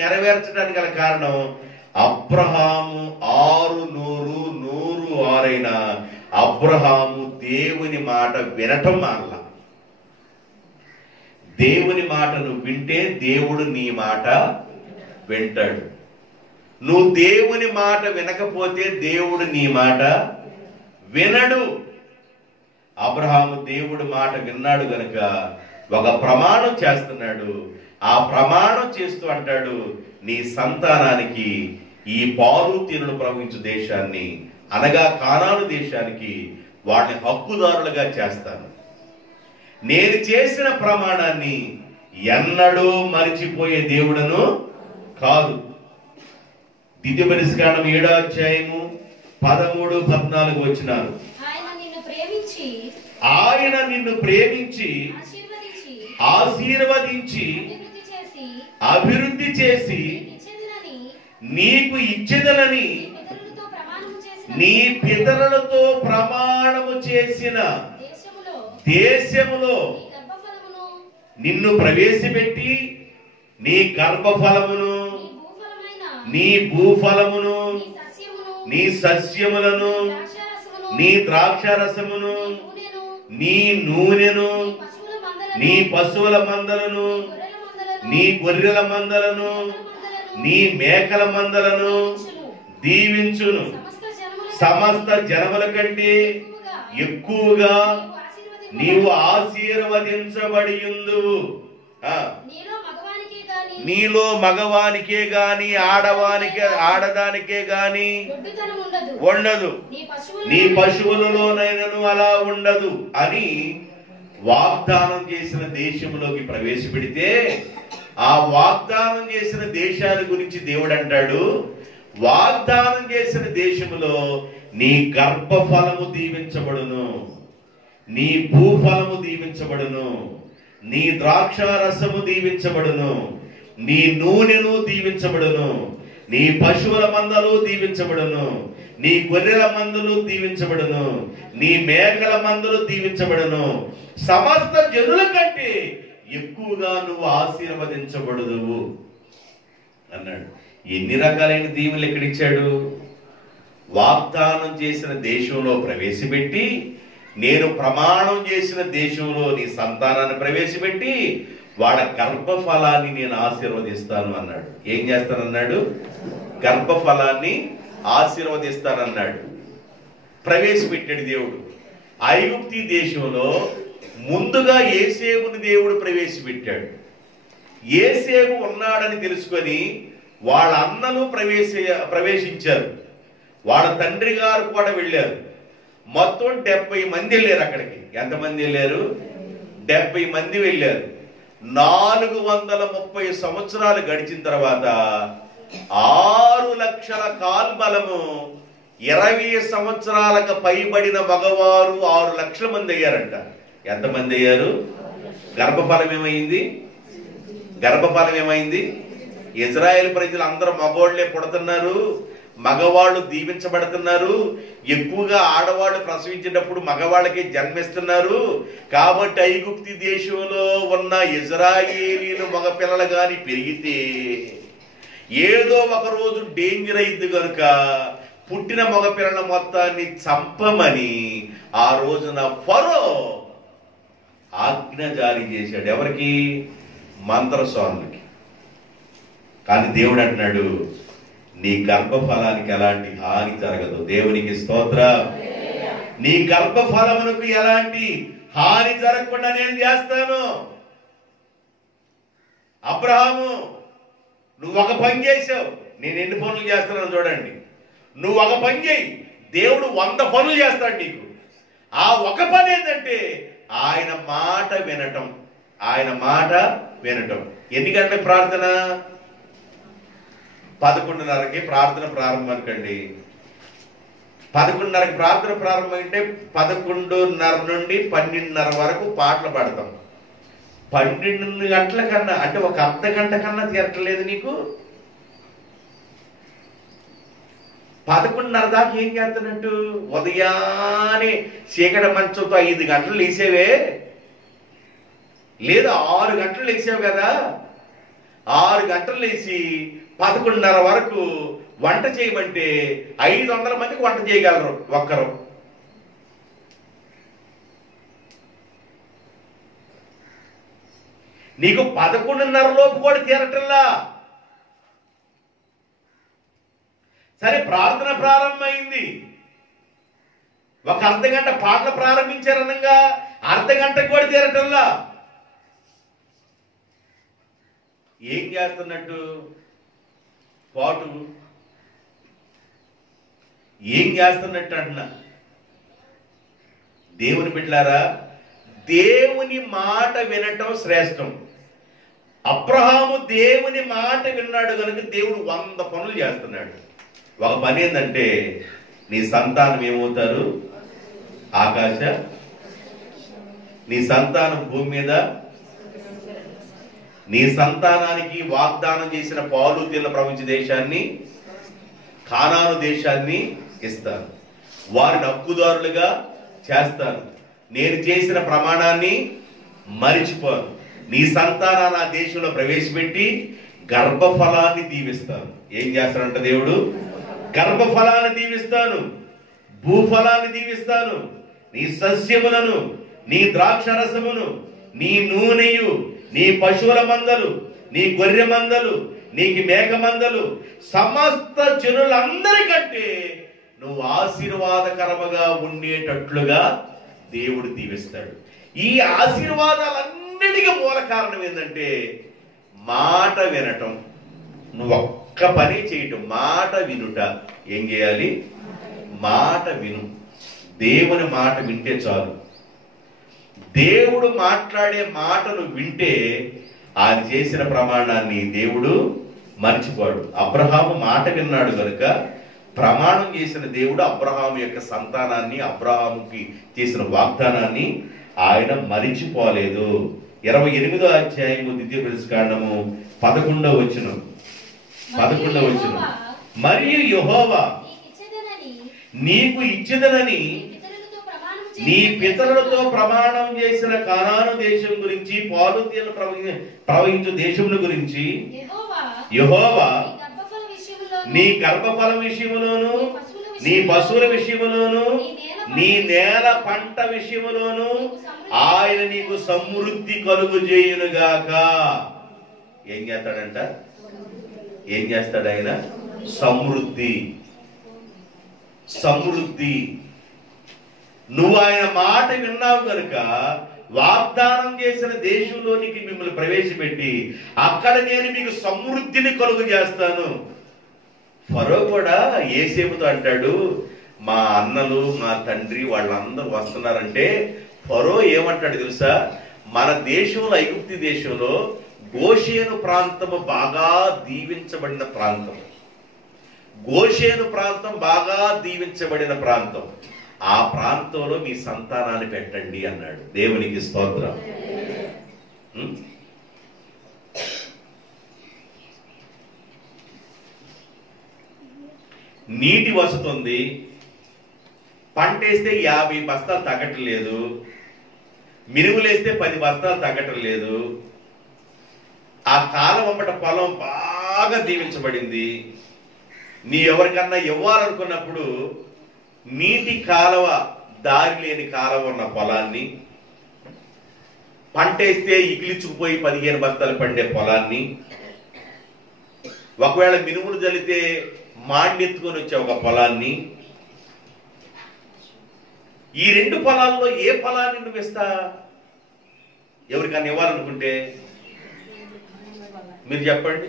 నెరవేర్చడానికి గల కారణం, అబ్రహాము 6 అయినా అబ్రహాము దేవుని మాట వినటం మానలా. దేవుని మాటను వింటే దేవుడు నీ మాట వింటాడు. నువ్వు దేవుని మాట వినకపోతే దేవుడు నీ మాట వినడు. అబ్రహాము దేవుడి మాట విన్నాడు గనుక ఒక ప్రమాణం చేస్తున్నాడు. ఆ ప్రమాణం చేస్తూ అంటాడు, నీ సంతానానికి ఈ పాలు తేనెలు ప్రవహించు దేశాన్ని, అనగా కానాను దేశానికి వాళ్ళని హక్కుదారులుగా చేస్తాను. నేను చేసిన ప్రమాణాన్ని ఎన్నడూ మరిచిపోయే దేవుడను కాదు. ద్వితీయోపదేశకాండం 7వ అధ్యాయము 13, 14 వచనాలు. ఆయన నిన్ను ప్రేమించి ఆశీర్వదించి అభివృద్ధి చేసి నీకు ఇచ్చేదనని నీ పితరులతో ప్రమాణము చేసిన దేశములో నిన్ను ప్రవేశపెట్టి నీ గర్భఫలమును, నీ భూఫలమును, నీ సస్యములను, నీ ద్రాక్షారసమును, నీ నూనెను, నీ పశువుల మందలను, నీ గొర్రెల మందలను, నీ మేకల మందలను దీవించును. సమస్త జనముల కంటే ఎక్కువగా నీవు ఆశీర్వదించబడి ఉందువు. నీలో మగవానికే గాని ఆడదానికే గాని ఉండదు, నీ పశువులలోనైనను అలా ఉండదు అని వాగ్దానం చేసిన దేశంలోకి ప్రవేశపెడితే ఆ వాగ్దానం చేసిన దేశాల గురించి దేవుడు అంటాడు, వాగ్దానం చేసిన దేశములో నీ గర్భఫలము దీవించబడును, నీ భూఫలము దీవించబడును, నీ ద్రాక్షారసము దీవించబడును, నీ నూనెను దీవించబడును, నీ పశువుల మందలు దీవించబడును, నీ గొర్రెల మందలు దీవించబడును, నీ మేకల మందలు దీవించబడును, సమస్త జనుల కంటే ఎక్కువగా నువ్వు ఆశీర్వదించబడుదువు అన్నాడు. ఎన్ని రకాలైన దీవెనలు ఎక్కడిచ్చాడు? వాగ్దానం చేసిన దేశంలో ప్రవేశపెట్టి, నేను ప్రమాణం చేసిన దేశంలో నీ సంతానాన్ని ప్రవేశపెట్టి వాళ్ళ గర్భఫలాన్ని నేను ఆశీర్వదిస్తాను అన్నాడు. ఏం చేస్తానన్నాడు? గర్భఫలాన్ని ఆశీర్వదిస్తానన్నాడు. ప్రవేశపెట్టాడు దేవుడు. ఐగుప్తి దేశంలో ముందుగా ఏసేవుని దేవుడు ప్రవేశపెట్టాడు. ఏసేవు ఉన్నాడని తెలుసుకొని వాళ్ళ అన్నలు ప్రవేశించారు, వాళ్ళ తండ్రి గారు కూడా వెళ్ళారు. మొత్తం 70 మంది వెళ్ళారు అక్కడికి. ఎంతమంది వెళ్ళారు? 70 మంది వెళ్ళారు. 430 సంవత్సరాలు గడిచిన తర్వాత 6 లక్షల కాల్బలము 20 సంవత్సరాలకు పైబడిన మగవారు 6 లక్షల మంది అయ్యారంట. ఎంతమంది అయ్యారు? గర్భఫలం ఏమైంది? గర్భఫలం ఏమైంది? ఇజ్రాయెల్ ప్రజలు అందరూ మగవాళ్లే పుడుతున్నారు, మగవాళ్ళు దీవించబడుతున్నారు, ఎక్కువగా ఆడవాళ్ళు ప్రసవించేటప్పుడు మగవాళ్ళకి జన్మిస్తున్నారు. కాబట్టి ఐగుప్తి దేశంలో ఉన్న ఇజ్రాయేలీలు మగ పిల్లలు గాని పెరిగితే ఏదో ఒక రోజు డేంజర్ అయింది కనుక పుట్టిన మగ పిల్లల మొత్తాన్ని చంపమని ఆ రోజున ఫరో ఆజ్ఞ జారీ చేశాడు. ఎవరికి? మంత్రస్వాములకి. కానీ దేవుడు అంటున్నాడు, నీ గర్భఫలానికి ఎలాంటి హాని జరగదు. దేవునికి స్తోత్రం. నీ గర్భఫలమునకు ఎలాంటి హాని జరగకుండా నేను చేస్తాను. అబ్రహాము, నువ్వు ఒక పని చేసావు, నేను ఎన్ని పనులు చేస్తున్నాను చూడండి. నువ్వు ఒక పని చేయి, దేవుడు 100 పనులు చేస్తాడు నీకు. ఆ ఒక పని ఏంటంటే ఆయన మాట వినటం. ఆయన మాట వినటం. ఎన్ని గంటలకు ప్రార్థన? 11:30కి ప్రార్థన ప్రారంభంకండి. 11:30కి ప్రార్థన ప్రారంభం అంటే 11:30 నుండి 12:30 వరకు పాటలు పాడతాం. 12 గంటల కన్నా అంటే ఒక అర్ధ గంట కన్నా తీరట్లేదు నీకు. 11:30 దాకా ఏం చేస్తున్నట్టు? ఉదయాన్నే చీకటి మంచంతో 5 గంటలు లేసేవే, లేదా 6 గంటలు లేసావు కదా, 6 గంటలు లేచి 11:30 వరకు వంట చేయమంటే 500 మందికి వంట చేయగలరు ఒక్కరు. నీకు 11:30 లోపు కూడా తీరటల్లా. సరే, ప్రార్థన ప్రారంభమైంది, ఒక అర్ధ గంట పాటలు ప్రారంభించారనగా అర్ధ గంటకు కూడా తీరటల్లా. ఏం చేస్తున్నట్టు? పాటు ఏం చేస్తున్నట్టు అంటున్నా. దేవుని బిడ్డలారా, దేవుని మాట వినటం శ్రేష్టం. అబ్రహాము దేవుని మాట విన్నాడు కనుక దేవుడు 100 పనులు చేస్తున్నాడు. ఒక పని ఏంటంటే నీ సంతానం ఏమవుతారు? ఆకాశ. నీ సంతానం భూమి మీద. నీ సంతానానికి వాగ్దానం చేసిన పాలు తేళ్ల ప్రపంచ దేశాన్ని, కానాను దేశాన్ని ఇస్తాను. వారిని హక్కుదారులుగా చేస్తాను. నేను చేసిన ప్రమాణాన్ని మరిచిపోను. నీ సంతానాన్ని ఆ దేశంలో ప్రవేశపెట్టి గర్భఫలాన్ని దీవిస్తాను. ఏం చేస్తానంట దేవుడు? గర్భఫలాన్ని దీవిస్తాను, భూఫలాన్ని దీవిస్తాను, నీ సస్యములను, నీ ద్రాక్షరసమును, నీ నూనెయు, నీ పశువుల మందలు, నీ గొర్రె మందలు, నీకు మేక మందలు, సమస్త జనులందరికంటే నువ్వు ఆశీర్వాదకరముగా ఉండేటట్లుగా దేవుడు దీవిస్తాడు. ఈ ఆశీర్వాదాలన్నిటికీ మూల కారణం ఏంటంటే మాట వినటం. నువ్వు ఒక్క పని చేయటం, మాట వినుట. ఏం చేయాలి? మాట విను. దేవుని మాట వింటే చాలు. దేవుడు మాట్లాడే మాటను వింటే ఆయన చేసిన ప్రమాణాన్ని దేవుడు మర్చిపోడు. అబ్రహాము మాట విన్నాడు కనుక ప్రమాణం చేసిన దేవుడు అబ్రహాము యొక్క సంతానాన్ని, అబ్రహాముకి చేసిన వాగ్దానాన్ని ఆయన మరిచిపోలేదు. 28వ అధ్యాయము ద్వితీయోపదేశకాండము 11వ వచనం. మరియు యెహోవా నీకు ఇచ్చేదనని నీ పితరులతో ప్రమాణం చేసిన కానాను దేశం గురించి, పాలు తేనెలు ప్రవహించు దేశముల గురించి యెహోవా నీ గర్భఫల విషయములోను, నీ పశువుల విషయములోను, నీ నేల పంట విషయములోను ఆయన నీకు సమృద్ధి కలుగు చేయునుగాక. ఏం చేస్తాడంట? ఏం చేస్తాడు ఆయన? సమృద్ధి. సమృద్ధి. నువ్వు ఆయన మాట విన్నావు కనుక వాగ్దానం చేసిన దేశంలోనికి మిమ్మల్ని ప్రవేశపెట్టి అక్కడ నేను మీకు సమృద్ధిని కలుగు చేస్తాను. ఫరో కూడా యోసేపుతో అంటాడు, మా అన్నలు, మా తండ్రి వాళ్ళందరూ వస్తున్నారంటే ఫరో ఏమంటాడు తెలుసా? మన దేశంలో, ఐగుప్తు దేశంలో గోషేను ప్రాంతము బాగా దీవించబడిన ప్రాంతం. గోషేను ప్రాంతం బాగా దీవించబడిన ప్రాంతం. ఆ ప్రాంతంలో మీ సంతానాన్ని పెట్టండి అన్నాడు. దేవునికి స్తోత్రం. నీటి వసతి ఉంది. పంటేస్తే 50 బస్తాలు తగ్గట్లేదు, మినుములేస్తే 10 బస్తాలు తగ్గట్లేదు. ఆ కాలం అంబట పొలం బాగా దీవించబడింది. నీ ఎవరికన్నా ఇవ్వాలనుకున్నప్పుడు నీటి కాలువ, దారి లేని కాలువ ఉన్న పొలాన్ని, పంటేస్తే ఇకిలిచుకుపోయి 15 బస్తాలు పండే పొలాన్ని, ఒకవేళ మినుములు జల్లితే మాండెత్తుకొని వచ్చే ఒక పొలాన్ని, ఈ 2 పొలాల్లో ఏ పొలాన్ని నువ్వు ఇస్తా? ఎవరికన్నా ఇవ్వాలనుకుంటే మీరు చెప్పండి.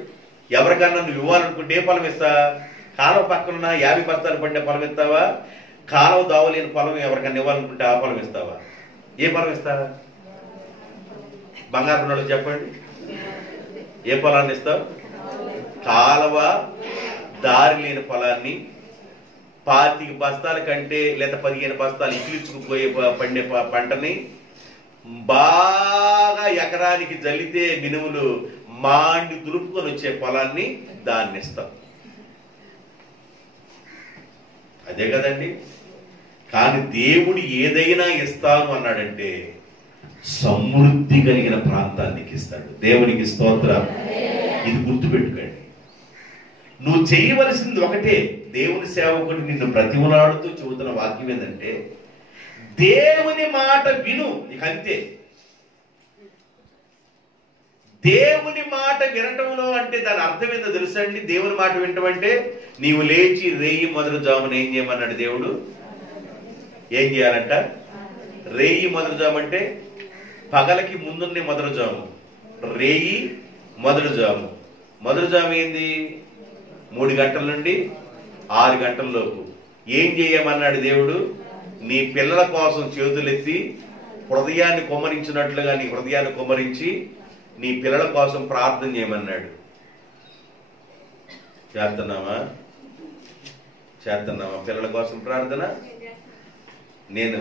ఎవరికన్నా నువ్వు ఇవ్వాలనుకుంటే ఏ పొలం ఇస్తా? కాలువ పక్కన 50 బస్తాలు పండే పొలం ఇస్తావా? కాలువ దావలేని పొలం ఎవరికన్నా ఇవ్వాలనుకుంటే ఆ పొలం ఇస్తావా? ఏ పొలం ఇస్తావా? బంగారు వాళ్ళు చెప్పండి, ఏ పొలాన్ని ఇస్తావు? కాలువ దారి లేని పొలాన్ని, 25 బస్తాల కంటే లేదా 15 బస్తాలు ఇకిలిచుకుపోయే పండే పంటని, బాగా ఎకరానికి జల్లితే మినుములు మాండి దులుపుకొని వచ్చే పొలాన్ని, దాన్ని ఇస్తాం. అదే కదండి. కానీ దేవుడు ఏదైనా ఇస్తాను అన్నాడంటే సమృద్ధి కలిగిన ప్రాంతానికి ఇస్తాడు. దేవునికి స్తోత్రం. ఇది గుర్తుపెట్టుకోండి. నువ్వు చేయవలసింది ఒకటే. దేవుని సేవకుడు నిన్ను ప్రతిమలాడుతూ చెబుతున్న వాక్యం ఏంటంటే దేవుని మాట విను. ఇక అంతే. దేవుని మాట వినటంలో అంటే దాని అర్థం ఏందో తెలుసా అండి? దేవుని మాట వినటం అంటే నీవు లేచి రేయి మొదలు జామున ఏం చేయమన్నాడు దేవుడు? ఏం చేయాలంట? రేయి మొదలు జాము అంటే పగలకి ముందున్నే మొదలు జాము, రేయి మొదలు జాము. మొదలు జాము ఏంది? 3 గంటల నుండి 6 గంటల లోపు ఏం చేయమన్నాడు దేవుడు? నీ పిల్లల కోసం చేతులెత్తి హృదయాన్ని కుమ్మరించినట్లుగా నీ హృదయాన్ని కుమ్మరించి నీ పిల్లల కోసం ప్రార్థన చేయమన్నాడు. చేస్తున్నావా? పిల్లల కోసం ప్రార్థన? నేను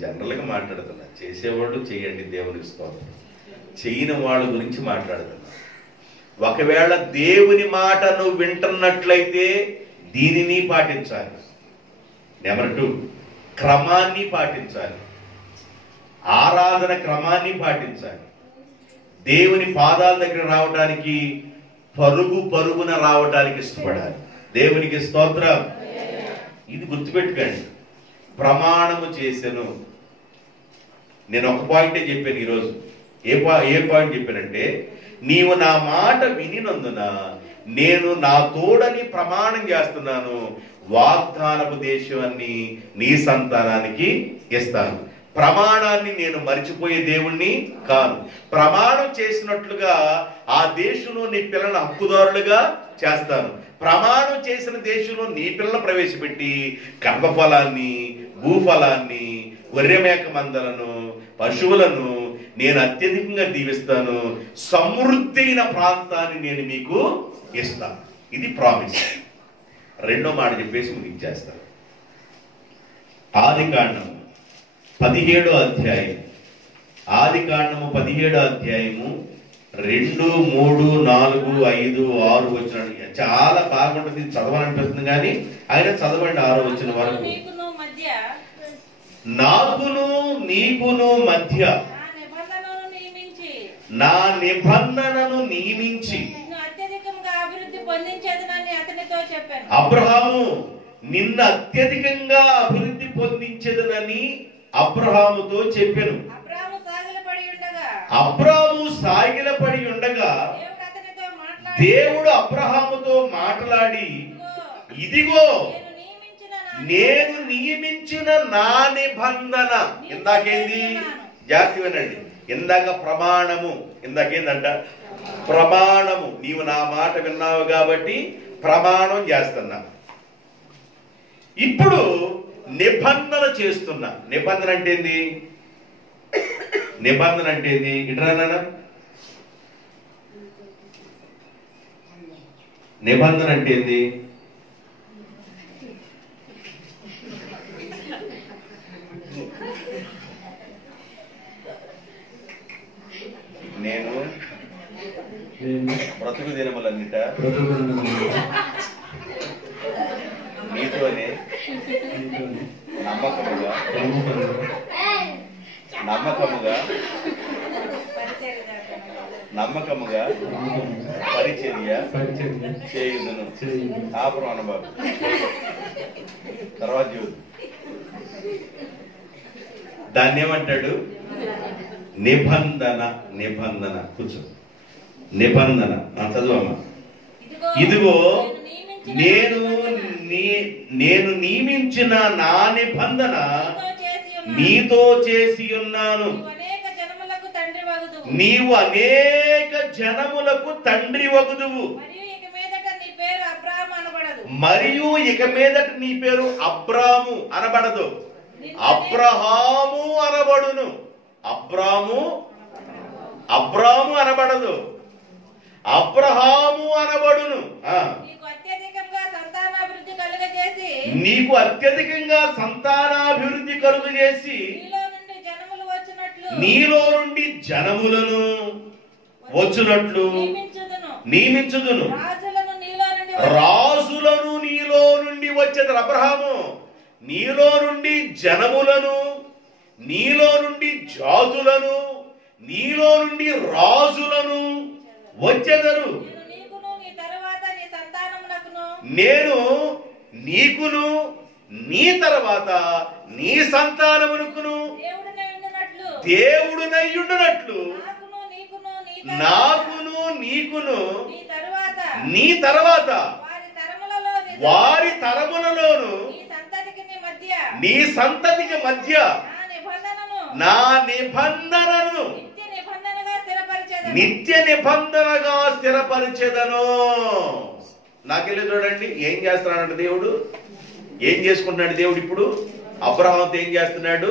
జనరల్గా మాట్లాడుతున్నా. చేసేవాళ్ళు చేయండి, దేవునికి స్తోత్రం. చేయని వాళ్ళ గురించి మాట్లాడుతున్నా. ఒకవేళ దేవుని మాట నువ్వు వింటున్నట్లయితే దీనిని పాటించాలి. నెంబర్ 2, క్రమాన్ని పాటించాలి. ఆరాధన క్రమాన్ని పాటించాలి. దేవుని పాదాల దగ్గర రావడానికి పరుగున రావడానికి ఇష్టపడాలి. దేవునికి స్తోత్రం. ఇది గుర్తుపెట్టుకోండి. ప్రమాణము చేశాను. నేను ఒక పాయింటే చెప్పాను ఈరోజు. ఏ పాయింట్ చెప్పానంటే, నీవు నా మాట వినినందున నేను నా తోడని ప్రమాణం చేస్తున్నాను, వాగ్దానపు దేశాన్ని నీ సంతానానికి ఇస్తాను. ప్రమాణాన్ని నేను మరిచిపోయే దేవుణ్ణి కాను. ప్రమాణం చేసినట్లుగా ఆ దేశంలో నీ పిల్లల హక్కుదారులుగా చేస్తాను. ప్రమాణం చేసిన దేశంలో నీ పిల్లలను ప్రవేశపెట్టి గర్భఫలాన్ని, భూఫలాన్ని, గొర్రె మేక మందలను, పశువులను, నేను అత్యధికంగా దీవిస్తాను, సమృద్ధి అయిన ప్రాంతాన్ని నేను మీకు ఇస్తాను. ఇది ప్రామిస్. రెండో మాట చెప్పేసి ముగించేస్తాను. ఆదికాండము 17వ అధ్యాయం, ఆదికాండము 17వ అధ్యాయము 2, 3, 4, 5, 6 వచనాలు చాలా బాగుంటుంది, చదవాలనిపిస్తుంది కానీ ఆయన చదవండి 6వ వచనం వరకు. నాకును నీకును మధ్య నా నిబంధనను నియమించి అబ్రహాము నిన్ను అత్యధికంగా అభివృద్ధి పొందించదనని అబ్రహాముతో చెప్పాను. అబ్రహాము సాగిలపడి ఉండగా దేవుడు అబ్రహాముతో మాట్లాడి, ఇదిగో నేను నియమించిన నా నిబంధన. ఇందాకేంది? జాగ్రత్త వినండి. ఇందాక ప్రమాణము, ఇందాకేందంట ప్రమాణము. నీవు నా మాట విన్నావు కాబట్టి ప్రమాణం చేస్తున్నా. ఇప్పుడు నిబంధన చేస్తున్నా. నిబంధన అంటే ఏంది? నిబంధన అంటే ఏంది? ఇట్రానా నిబంధన అంటే ఏంది? నేను బ్రతుకు దినములన్నిట నీతోనే నమ్మకముగా పరిచర్య చేయుదును. ఆపురం బాబు, తర్వాత చూడు. దాన్ని ఏమంటాడు? నిబంధన. నిబంధన కూర్చో. నిబంధన చదువమ్మా. ఇదిగో నేను నియమించిన నా నిబంధన నీతో చేసి ఉన్నాను. నీవు అనేక జనములకు తండ్రి వగుదువు. మరియు ఇక మీదట నీ పేరు అబ్రాము అనబడదు, అబ్రహాము అనబడును. అబ్రాము అనబడదు, అబ్రహాము అనబడును. నీకు అత్యధికంగా సంతానాభివృద్ధి కలుగు చేసి నీలో నుండి జనములను వచ్చునట్లు నియమించుదును. రాజులను నీలో నుండి వచ్చేది. అబ్రహాము నీలో నుండి జనములను, నీలో నుండి జాతులను, నీలో నుండి రాజులను వచ్చెదరు. నేను నీకును నీ తర్వాత నీ సంతానమునకును దేవుడునయ్యుండునట్లు నాకును నీకును నీ తర్వాత వారి తరములలోను నీ సంతతికి మధ్య నా నిబంధనను నిత్య నిబంధనగా స్థిరపరిచెదను. నాకెళ్ళి చూడండి ఏం చేస్తున్నాడు దేవుడు, ఏం చేసుకుంటున్నాడు దేవుడు. ఇప్పుడు అబ్రహాముతో ఏం చేస్తున్నాడు?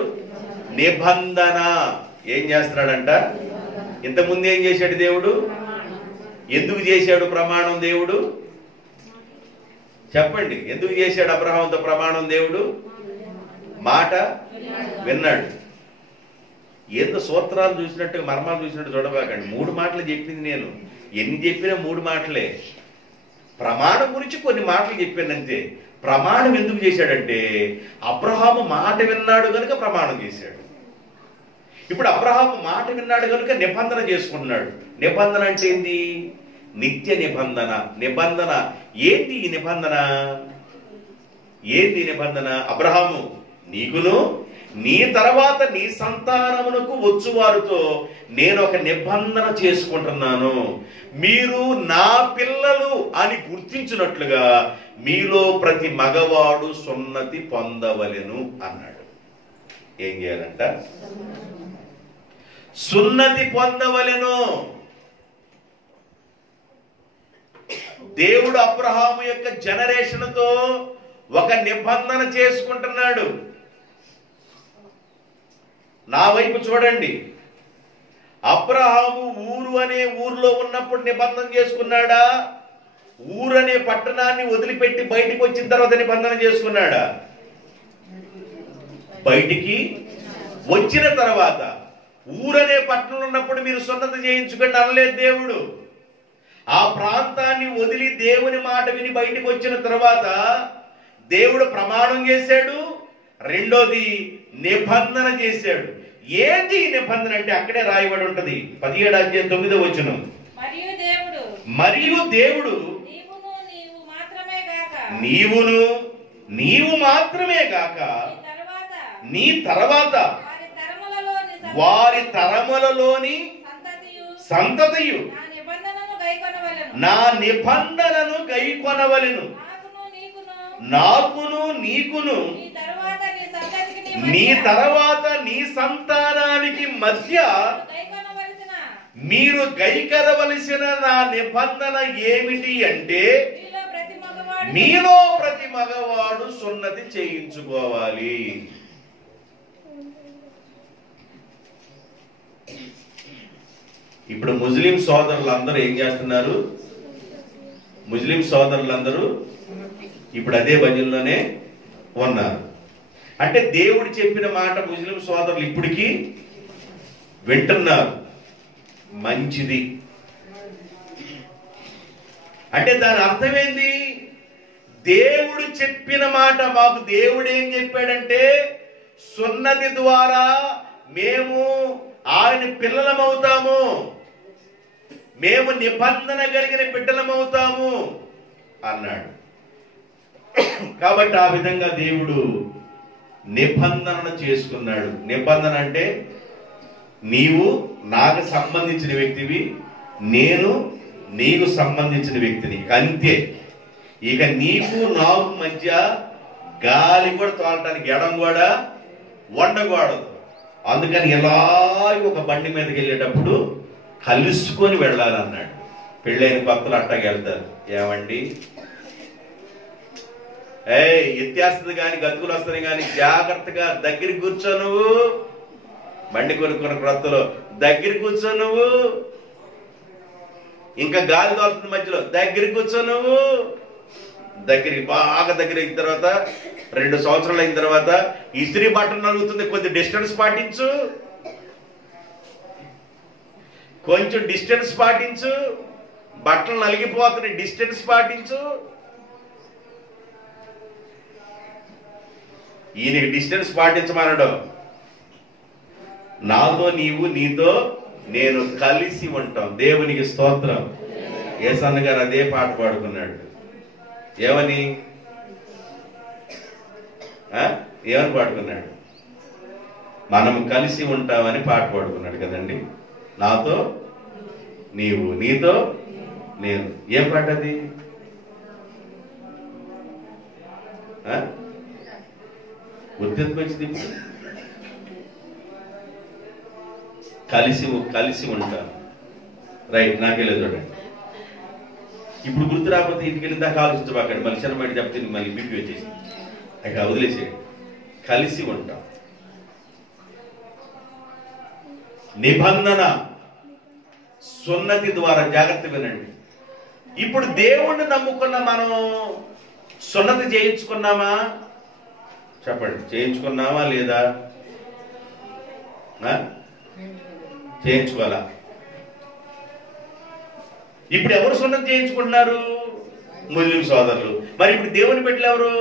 నిబంధన. ఏం చేస్తున్నాడంట? ఇంతకుముందు ఏం చేశాడు దేవుడు? ఎందుకు చేశాడు ప్రమాణం దేవుడు? చెప్పండి, ఎందుకు చేశాడు అబ్రహాముతో ప్రమాణం దేవుడు? మాట విన్నాడు. ఏందో సూత్రాలు చూసినట్టు మర్మాలు చూసినట్టు చూడబాకండి. 3 మాటలు చెప్పింది నేను. ఎన్ని చెప్పినా 3 మాటలే. ప్రమాణం గురించి కొన్ని మాటలు చెప్పాను అంతే. ప్రమాణం ఎందుకు చేశాడంటే అబ్రహాము మాట విన్నాడు కనుక ప్రమాణం చేశాడు. ఇప్పుడు అబ్రహాము మాట విన్నాడు కనుక నిబంధన చేసుకుంటున్నాడు. నిబంధన అంటే ఏంది? నిత్య నిబంధన. నిబంధన ఏంటి? ఈ నిబంధన ఏంటి? నిబంధన అబ్రహాము నీకును నీ తర్వాత నీ సంతానమునకు వచ్చువారితో నేను ఒక నిబంధన చేసుకుంటున్నాను. మీరు నా పిల్లలు అని గుర్తించినట్లుగా మీలో ప్రతి మగవాడు సున్నతి పొందవలెను అన్నాడు. ఏం చేయాలంట? సున్నతి పొందవలెను. దేవుడు అబ్రహాము యొక్క జనరేషన్తో ఒక నిబంధన చేసుకుంటున్నాడు. నా వైపు చూడండి. అబ్రహాము ఊరు అనే ఊర్లో ఉన్నప్పుడు నిబంధన చేసుకున్నాడా? ఊరనే పట్టణాన్ని వదిలిపెట్టి బయటికి వచ్చిన తర్వాత నిబంధన చేసుకున్నాడా? బయటికి వచ్చిన తర్వాత. ఊరనే పట్టణంలో ఉన్నప్పుడు మీరు సున్నతి చేయించుకోండి అనలేదు దేవుడు. ఆ ప్రాంతాన్ని వదిలి దేవుని మాట విని బయటికి వచ్చిన తర్వాత దేవుడు ప్రమాణం చేశాడు. రెండోది నిబంధన చేశాడు. ఏంటి నిబంధన అంటే అక్కడే రాయబడి ఉంటది 17వ అధ్యాయం 9వ వచనం. మరియు దేవుడు నీవును నీవు మాత్రమే గాక నీ తర్వాత వారి తరములలోని సంతతియు నా నిబంధనను గైకొనవలెను. నాకును నీకును నీ తర్వాత నీ సంతానానికి మధ్య మీరు గైకొనవలసిన నా నిబంధన ఏమిటి అంటే మీలో ప్రతి మగవాడు సున్నతి చేయించుకోవాలి. ఇప్పుడు ముస్లిం సోదరులందరూ ఏం చేస్తున్నారు? ముస్లిం సోదరులందరూ ఇప్పుడు అదే భజనలోనే ఉన్నారు. అంటే దేవుడు చెప్పిన మాట ముస్లిం సోదరులు ఇప్పటికీ వింటున్నారు. మంచిది. అంటే దాని అర్థమేంది? దేవుడు చెప్పిన మాట మాకు దేవుడు ఏం చెప్పాడంటే సున్నతి ద్వారా మేము ఆయన పిల్లలమవుతాము, మేము నిబంధన కలిగిన బిడ్డలమవుతాము అన్నాడు. కాబట్టి ఆ విధంగా దేవుడు నిబంధనను చేసుకున్నాడు. నిబంధన అంటే నీవు నాకు సంబంధించిన వ్యక్తివి, నేను నీకు సంబంధించిన వ్యక్తిని, అంతే. ఇక నీకు నాకు మధ్య గాలి కూడా తోలటానికి ఎడం కూడా వండకూడదు. అందుకని ఎలా ఒక బండి మీదకి వెళ్ళేటప్పుడు కలుసుకొని వెళ్ళాలన్నాడు. పెళ్ళైన భక్తులు అట్టాకి వెళ్తారు. ఏమండి ఎత్తేస్తుంది కానీ గతుకులు వస్తుంది కానీ జాగ్రత్తగా దగ్గరికి కూర్చో, నువ్వు బండి కొనుక్కున్న క్రొత్తలో దగ్గర కూర్చో, నువ్వు ఇంకా గాలి తోలుతుంది మధ్యలో దగ్గరికి కూర్చో, నువ్వు దగ్గరికి బాగా దగ్గర అయిన తర్వాత 2 సంవత్సరాలు అయిన తర్వాత ఇస్త్రీ బట్టలు నలుగుతుంది, కొద్ది డిస్టెన్స్ పాటించు, కొంచెం డిస్టెన్స్ పాటించు, బట్టలు నలిగిపోతున్నాయి, డిస్టెన్స్ పాటించు. ఈయనకి డిస్టెన్స్ పాటించమనడు. నాతో నీవు నీతో నేను కలిసి ఉంటాం. దేవునికి స్తోత్రం. యేసన్న గారు అదే పాట పాడుకున్నాడు. ఏమని పాడుకున్నాడు? మనం కలిసి ఉంటామని పాట పాడుకున్నాడు కదండి. నాతో నీవు నీతో నేను. ఏం పాట అది? గుర్తెందుకు వచ్చింది? కలిసి ఉంటాను. రైట్, నాకెళ్ళేది చూడండి. ఇప్పుడు గుర్తు రాకపోతే ఇంటికి వెళ్ళిన దాకా ఆలోచించబాకండి. మళ్ళీ చిన్న బయట చెప్తే మళ్ళీ బీపీ వచ్చేసి ఇక వదిలేసేయండి. కలిసి ఉంటాం. నిబంధన సున్నతి ద్వారా. జాగ్రత్త వినండి. ఇప్పుడు దేవుణ్ణి నమ్ముకున్న మనం సున్నతి చేయించుకున్నామా? చెప్పండి, చేయించుకున్నామా లేదా? చేయించుకోవాలా? ఇప్పుడు ఎవరు సున్నతి చేయించుకుంటున్నారు? ముస్లిం సోదరులు. మరి ఇప్పుడు దేవుని బిడ్డలు ఎవరు?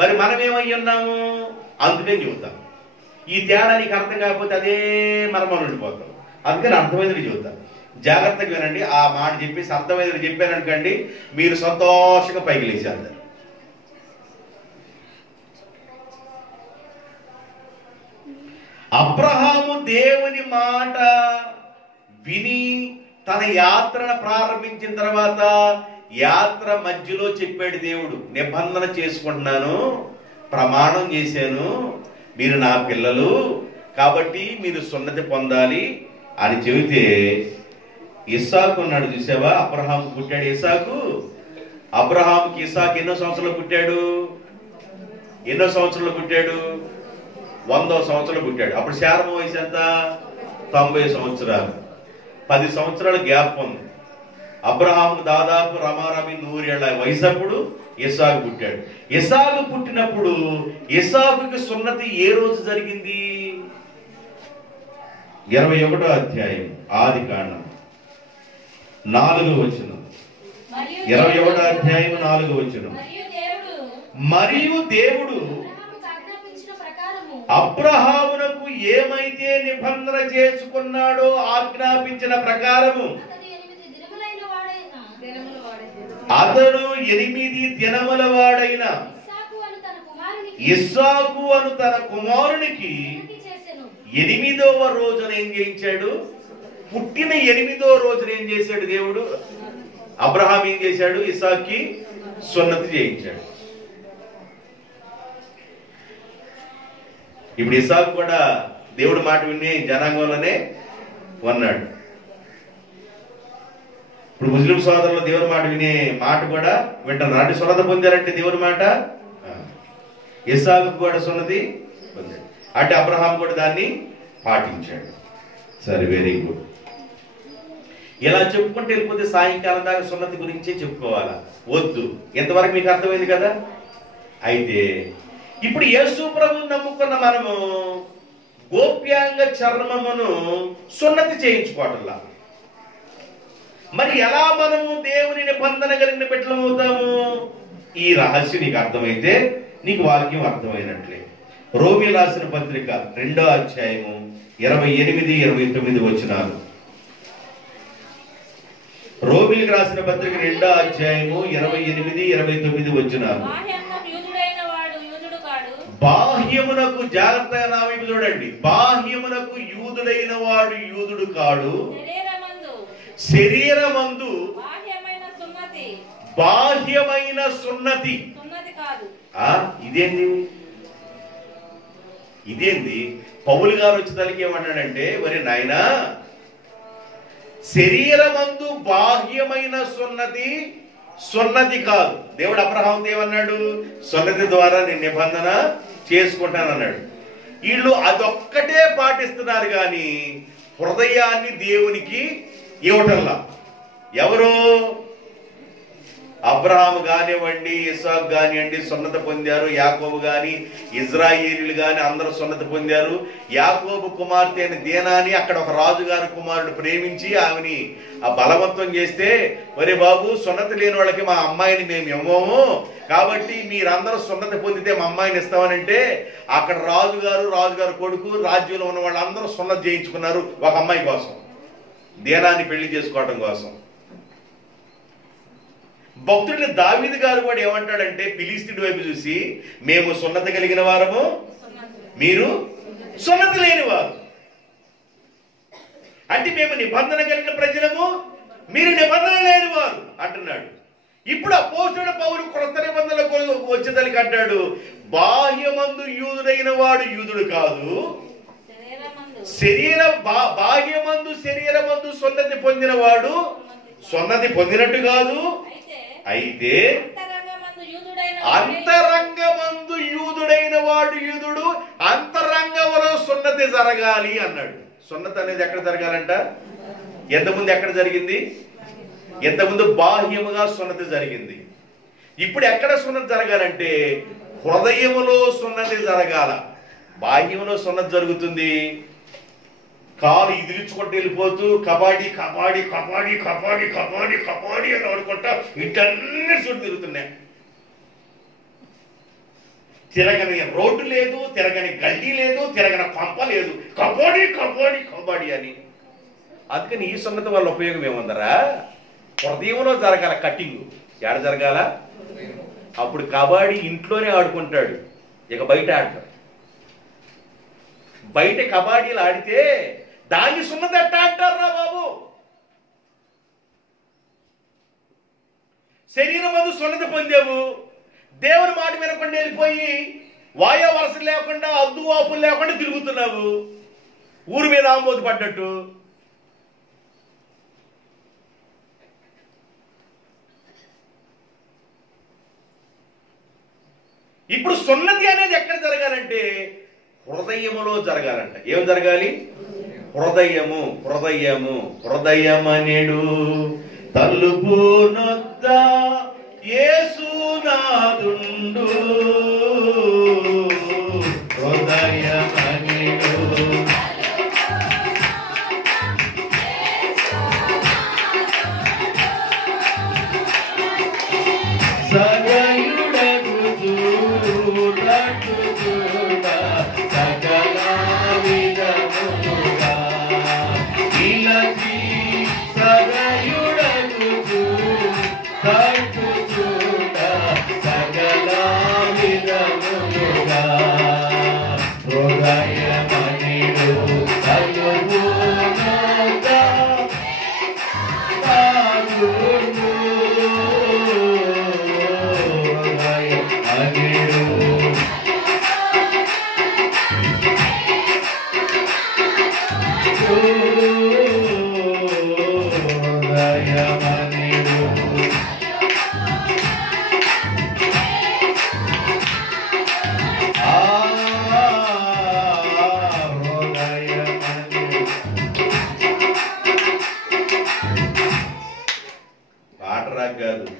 మరి మనం ఏమై ఉన్నాము? అందుకని చెబుతాం. ఈ తేడా నీకు అర్థం కాకపోతే అదే మనం ఉండిపోతాం. అందుకని అర్థమైనది చెబుతాం. జాగ్రత్తగా వినండి. ఆ మాట చెప్పేసి అర్థమైనది చెప్పారనుకోండి, మీరు సంతోషంగా పైకి లేచేస్తారు. అబ్రహాము దేవుని మాట విని తన యాత్రను ప్రారంభించిన తర్వాత యాత్ర మధ్యలో చెప్పాడు దేవుడు, నిబంధన చేసుకుంటున్నాను, ప్రమాణం చేశాను, మీరు నా పిల్లలు కాబట్టి మీరు సున్నతి పొందాలి అని చెబితే ఇస్సాకు ఉన్నాడు. చూసావా? అబ్రహాము పుట్టాడు ఇస్సాకు. అబ్రహాముకి ఇస్సాకు ఎన్నో సంవత్సరాలు పుట్టాడు? 100వ సంవత్సరంలో పుట్టాడు. అప్పుడు శారమ వయసు ఎంత? 90 సంవత్సరాలు. 10 సంవత్సరాల గ్యాప్ ఉంది. అబ్రహాము దాదాపు రమారమి 100 ఏళ్ల వయసప్పుడు ఇస్సాకు పుట్టాడు. ఇస్సాకు పుట్టినప్పుడు ఇస్సాకుకి సున్నతి ఏ రోజు జరిగింది? 21వ అధ్యాయం ఆదికాండం 4వ వచనం. 21వ అధ్యాయం 4వ వచనం. మరియు దేవుడు అబ్రహామునకు ఏమైతే నిబంధన చేసుకున్నాడో ఆజ్ఞాపించిన ప్రకారము అతడు 8 దినముల వాడైన ఇస్సాకు అను తన కుమారునికి 8వ రోజున ఏం చేయించాడు? పుట్టిన 8వ రోజున ఏం చేశాడు దేవుడు? అబ్రహాం ఏం చేశాడు? ఇస్సాకుకి సున్నతి చేయించాడు. ఇప్పుడు ఇస్సాకు కూడా దేవుడి మాట విని జనాంగంలోనే ఉన్నాడు. ఇప్పుడు ముస్లిం సోదరులు దేవుడి మాట వినే మాట కూడా వింటున్నారు. అంటే సున్నతి పొందారంటే దేవుడి మాట. ఇస్సాకు కూడా సున్నతి పొందాడు. అంటే అబ్రహాం కూడా దాన్ని పాటించాడు. సరే, వెరీ గుడ్. ఇలా చెప్పుకుంటే వెళ్ళిపోతే సాయంకాలం దాకా సున్నతి గురించే చెప్పుకోవాలా? వద్దు. ఎంతవరకు మీకు అర్థమైంది కదా? అయితే ఇప్పుడు యేసు ప్రభువుని నమ్ముకున్న మనము గోప్యాంగ చర్మమును సున్నతి చేయించుకోవటంలా. మరి ఎలా మనము దేవుని నిబంధన కలిగిన బిడ్డలమవుతాము? ఈ రహస్యం నీకు అర్థమైతే నీకు వాక్యం అర్థమైనట్లే. రోమీ రాసిన పత్రిక 2వ అధ్యాయము 28, 29 వచనాలు. రోమీలకు రాసిన పత్రిక 2వ అధ్యాయము 28, 29 వచనాలు. బాహ్యమునకు, జాగ్రత్తగా నా వైపు చూడండి, బాహ్యమునకు యూదుడైన వాడు యూదుడు కాడు, శరీరమందు బాహ్యమైన సున్నతి. ఇదేంది? పౌలు గారు వచ్చేదానికి ఏమన్నాడంటే, వరే నాయనా, శరీరమందు బాహ్యమైన సున్నతి కాదు. దేవుడు అబ్రహాముతో ఏమన్నాడు? సున్నతి ద్వారా నేను నిబంధన చేసుకుంటానన్నాడు. వీళ్ళు అదొక్కటే పాటిస్తున్నారు కానీ హృదయాన్ని దేవునికి ఇవ్వటంలా. ఎవరు? అబ్రహాము కానివ్వండి, ఇస్సాకు కానివ్వండి సున్నతి పొందారు. యాకోబు గాని, ఇజ్రాయేలీలు గాని అందరూ సున్నతి పొందారు. యాకోబు కుమార్తె అయిన దీనాని అక్కడ ఒక రాజుగారి కుమారుడు ప్రేమించి ఆమెని ఆ బలవంతం చేస్తే, ఒరే బాబు, సున్నతి లేని వాళ్ళకి మా అమ్మాయిని మేము ఇవ్వము, కాబట్టి మీరందరూ సున్నతి పొందితే మా అమ్మాయిని ఇస్తామనంటే అక్కడ రాజుగారు కొడుకు, రాజ్యంలో ఉన్న వాళ్ళందరూ సున్నతి చేయించుకున్నారు ఒక అమ్మాయి కోసం, దీనాన్ని పెళ్లి చేసుకోవడం కోసం. భక్తుడిని దావీదు గారు కూడా ఏమంటాడంటే, ఫిలిస్తీయుడి వైపు చూసి, మేము సున్నతి కలిగిన వారము, మీరు సున్నతి లేని వారు. అంటే మేము నిబంధన కలిగిన ప్రజలము, మీరు నిబంధన లేని వారు అంటున్నాడు. ఇప్పుడు అపోస్తలుడు పౌలు క్రొత్త నిబంధనలకు వచ్చేదానికి అంటాడు, బాహ్యమందు యూదుడైన వాడు యూదుడు కాదు, బాహ్యమందు శరీరమందు సున్నతి పొందిన వాడు సున్నతి పొందినట్టు కాదు, అయితే అంతరంగమందు యూదుడైన వాడు యూదుడు, అంతరంగంలో సున్నతి జరగాలి అన్నాడు. సున్నతి అనేది ఎక్కడ జరగాలంట? ఎంతముందు ఎక్కడ జరిగింది? ఎంతముందు బాహ్యముగా సున్నతి జరిగింది. ఇప్పుడు ఎక్కడ సున్నతి జరగాలంటే హృదయములో సున్నతి జరగాల. బాహ్యంలో సున్నతి జరుగుతుంది, కాలు ఇదిలించుకుంటూ వెళ్ళిపోతూ కబాడీ కబాడీ కబాడీ కబాడీ కబాడీ కబాడీ అని ఆడుకుంటా ఇటన్నీ చుట్టూ తిరుగుతున్నాయి. తిరగని రోడ్డు లేదు, తిరగని గల్లీ లేదు, తిరగని పంప లేదు, కబాడీ కబాడీ కబాడీ అని. అందుకని ఈ సున్నతి వల్ల ఉపయోగం ఏముందరా? హృదయంలో జరగాల కటింగ్. ఎక్కడ జరగాల? అప్పుడు కబాడీ ఇంట్లోనే ఆడుకుంటాడు, ఇక బయట ఆడతాడు. బయట కబాడీలు ఆడితే దాన్ని సున్నతి ఎట్టా అంటారా బాబు? శరీరం అందు సున్నతి పొందావు, దేవుని మాట వినకుండా వెళ్ళిపోయి వాయో వరస లేకుండా, అద్దు వాపులు లేకుండా తిరుగుతున్నావు ఊరి మీద ఆమోదు పడ్డట్టు. ఇప్పుడు సున్నతి అనేది ఎక్కడ జరగాలంటే హృదయములో జరగాలంట. ఏం జరగాలి? హృదయము హృదయము హృదయమనెడు తలుపు నొద్ద యేసునాదుండు హృదయమనెడు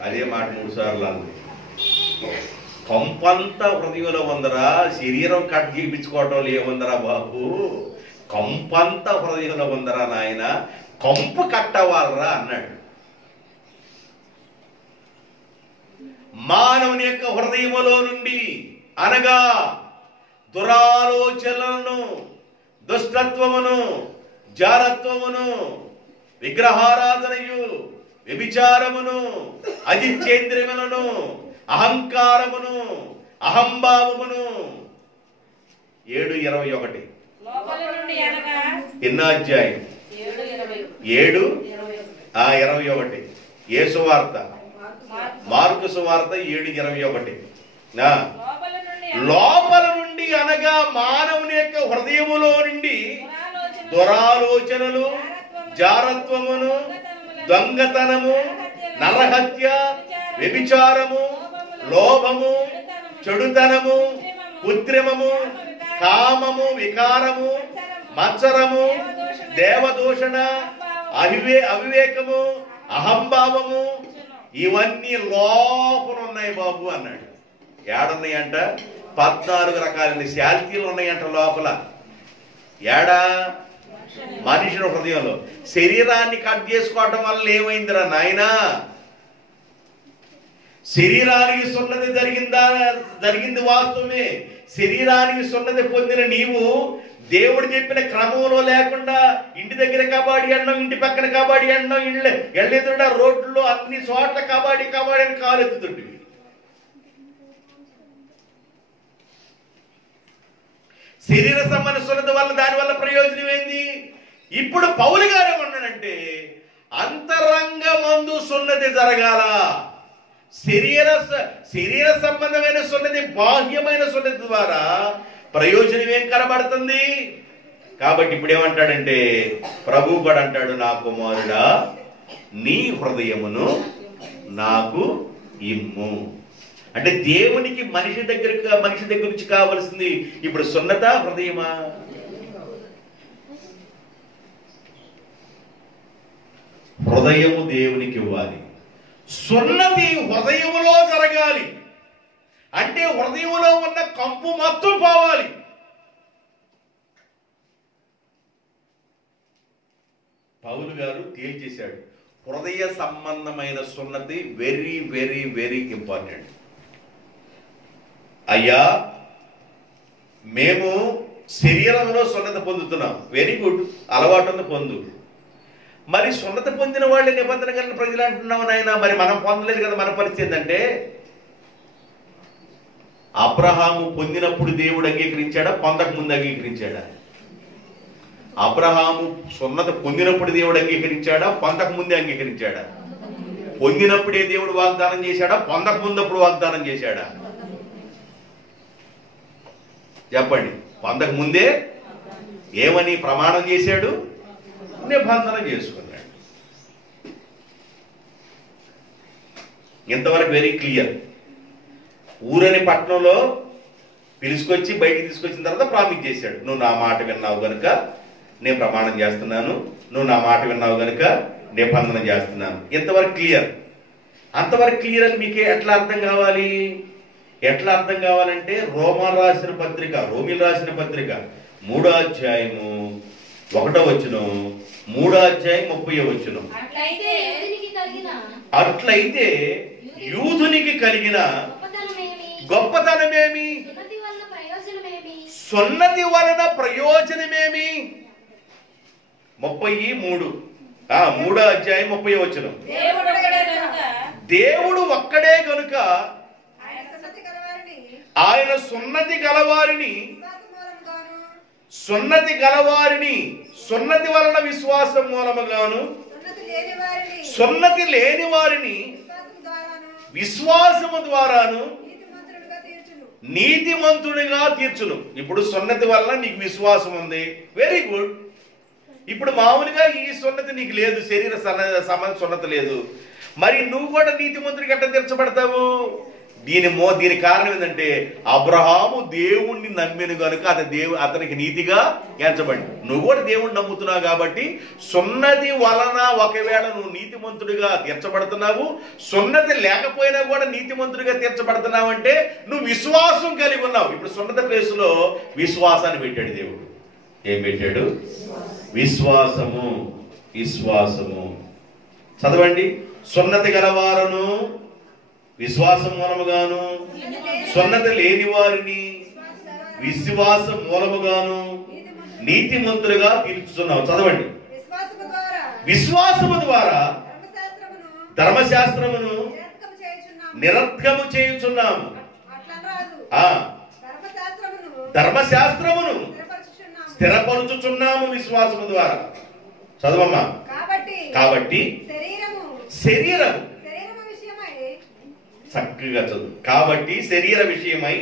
అదే మాట 3 సార్లు అంది. కంపంతా హృదయంలో ఉందరా, శరీరం కట్ చేయించుకోవటం ఏముందరా బాబు, కంపంతా హృదయంలో ఉందరా నాయన, కంపు కట్టవాలరా అన్నాడు. మానవుని యొక్క హృదయములో నుండి అనగా దురాలోచనలను, దుష్టత్వమును, జారత్వమును, విగ్రహారాధనయు, వ్యభిచారమును, అజితేంద్రియములను, అహంకారమును, అహంభావమును. 7:21 ఎన్నో అధ్యాయం? 7:21 ఏ సువార్త? మార్కు సువార్త 7:21. లోపల నుండి అనగా మానవుని యొక్క హృదయములో నుండి దురాలోచనలు, జారత్వమును, దొంగతనము, నరహత్య, వ్యభిచారము, లోభము, చెడుతనము, కృత్రిమము, కామము, వికారము, మత్సరము, దేవదూషణ, అవివేకము, అహంభావము, ఇవన్నీ లోపల ఉన్నాయి బాబు అన్నాడు. ఏడున్నాయంట? 14 రకాలైన శాల్తీలు ఉన్నాయంట లోపల. ఏడా? మనిషిని హృదయంలో. శరీరాన్ని కట్ చేసుకోవటం వల్ల ఏమైందిరా నాయనా? శరీరానికి సున్నతి జరిగింది వాస్తవమే. శరీరానికి సున్నతి పొందిన నీవు దేవుడు చెప్పిన క్రమంలో లేకుండా ఇంటి దగ్గర కబడ్డీ ఆడినాం, ఇంటి పక్కన కబడ్డీ ఆడినాం, ఎళ్ళెదురుడ రోడ్లో అన్ని చోట్ల కబడ్డీ అని కాలెత్తుతుంటివి. శరీర సంబంధ సున్నతి వల్ల దానివల్ల ప్రయోజనం ఏంది? ఇప్పుడు పౌలు గారు ఏమన్నాడంటే అంతరంగమందు సున్నతి జరగాల. శరీర సంబంధమైన సున్నతి, బాహ్యమైన సున్నతి ద్వారా ప్రయోజనం ఏం కనబడుతుంది? కాబట్టి ఇప్పుడు ఏమంటాడంటే ప్రభు కూడా అంటాడు, నా కుమారుడా నీ హృదయమును నాకు ఇమ్ము. అంటే దేవునికి మనిషి దగ్గర నుంచి కావలసింది ఇప్పుడు సున్నత, హృదయమా? హృదయము దేవునికి ఇవ్వాలి, సున్నతి హృదయములో జరగాలి. అంటే హృదయంలో ఉన్న కంపు మొత్తం పోవాలి. పౌలు గారు తేల్చేశాడు, హృదయ సంబంధమైన సున్నతి వెరీ వెరీ వెరీ ఇంపార్టెంట్. అయ్యా మేము శరీరంలో సున్నత పొందుతున్నాం, వెరీ గుడ్, అలవాటును పొందు. మరి సున్నత పొందిన వాళ్ళే నిబంధన కలిగిన ప్రజలు అంటున్నావు నాయన, మరి మనం పొందలేదు కదా. మన పరిస్థితి ఏంటంటే అబ్రహాము పొందినప్పుడు దేవుడు అంగీకరించాడా, పొందక ముందు అంగీకరించాడా? అబ్రహాము సున్నత పొందినప్పుడు దేవుడు అంగీకరించాడా, పొందక ముందే అంగీకరించాడా? పొందినప్పుడే దేవుడు వాగ్దానం చేశాడా, పొందక ముందప్పుడు వాగ్దానం చేశాడా? చెప్పండి. పొందక ముందే ఏమని ప్రమాణం చేశాడు? నిబంధన చేసుకున్నాడు. ఇంతవరకు వెరీ క్లియర్. ఊరని పట్టణంలో పిలుచుకొచ్చి బయటికి తీసుకొచ్చిన తర్వాత ప్రామిస్ చేశాడు, నువ్వు నా మాట విన్నావు కనుక నేను ప్రమాణం చేస్తున్నాను, నువ్వు నా మాట విన్నావు కనుక నిబంధన చేస్తున్నాను. ఇంతవరకు క్లియర్. అంతవరకు క్లియర్ అని మీకు ఎట్లా అర్థం కావాలి? ఎట్లా అర్థం కావాలంటే రోమీలు రాసిన పత్రిక 3వ అధ్యాయము 1వ వచనం, 3వ అధ్యాయం 30వ వచనం. అట్లయితే యూదునికి కలిగిన గొప్పతనమేమి, సున్నతి వలన ప్రయోజనమేమి? 33 3వ అధ్యాయం 30వ వచనం. దేవుడు ఒక్కడే గనుక ఆయన సున్నతి గలవారిని సున్నతి వలన విశ్వాసం మూలముగాను, సున్నతి లేని వారిని విశ్వాసము ద్వారాను నీతిమంతుడిగా తీర్చును. ఇప్పుడు సున్నతి వలన నీకు విశ్వాసం ఉంది, వెరీ గుడ్. ఇప్పుడు మామూలుగా ఈ సున్నతి నీకు లేదు, శరీర సంబంధ సున్నతి లేదు, మరి నువ్వు కూడా నీతిమంతుడికి ఎట్లా తీర్చబడతావు? దీని కారణం ఏంటంటే అబ్రహాము దేవుణ్ణి నమ్మెను కనుక అతనికి నీతిగా ఎంచబడి. నువ్వు కూడా దేవుణ్ణి నమ్ముతున్నావు కాబట్టి సున్నతి వలన ఒకవేళ నువ్వు నీతిమంతుడిగా తీర్చబడుతున్నావు, సున్నతి లేకపోయినా కూడా నీతిమంతుడిగా తీర్చబడుతున్నావు అంటే నువ్వు విశ్వాసం కలిగి ఉన్నావు. ఇప్పుడు సున్నతి ప్లేసులో విశ్వాసాన్ని పెట్టాడు దేవుడు. ఏం పెట్టాడు? విశ్వాసము. చదవండి. సున్నతి గలవారును విశ్వాసం మూలముగాను, సున్నతి లేని వారిని విశ్వాసం మూలముగాను నీతిమంతులుగా తీర్చుతున్నావు. చదవండి. విశ్వాసము ద్వారా ధర్మశాస్త్రమును నిరర్థకము చేయుచున్నాము. ధర్మశాస్త్రమును స్థిరపరుచుచున్నాము విశ్వాసము ద్వారా. చదవమ్మా. కాబట్టి శరీరము చక్కగా చదువు. కాబట్టి శరీర విషయమై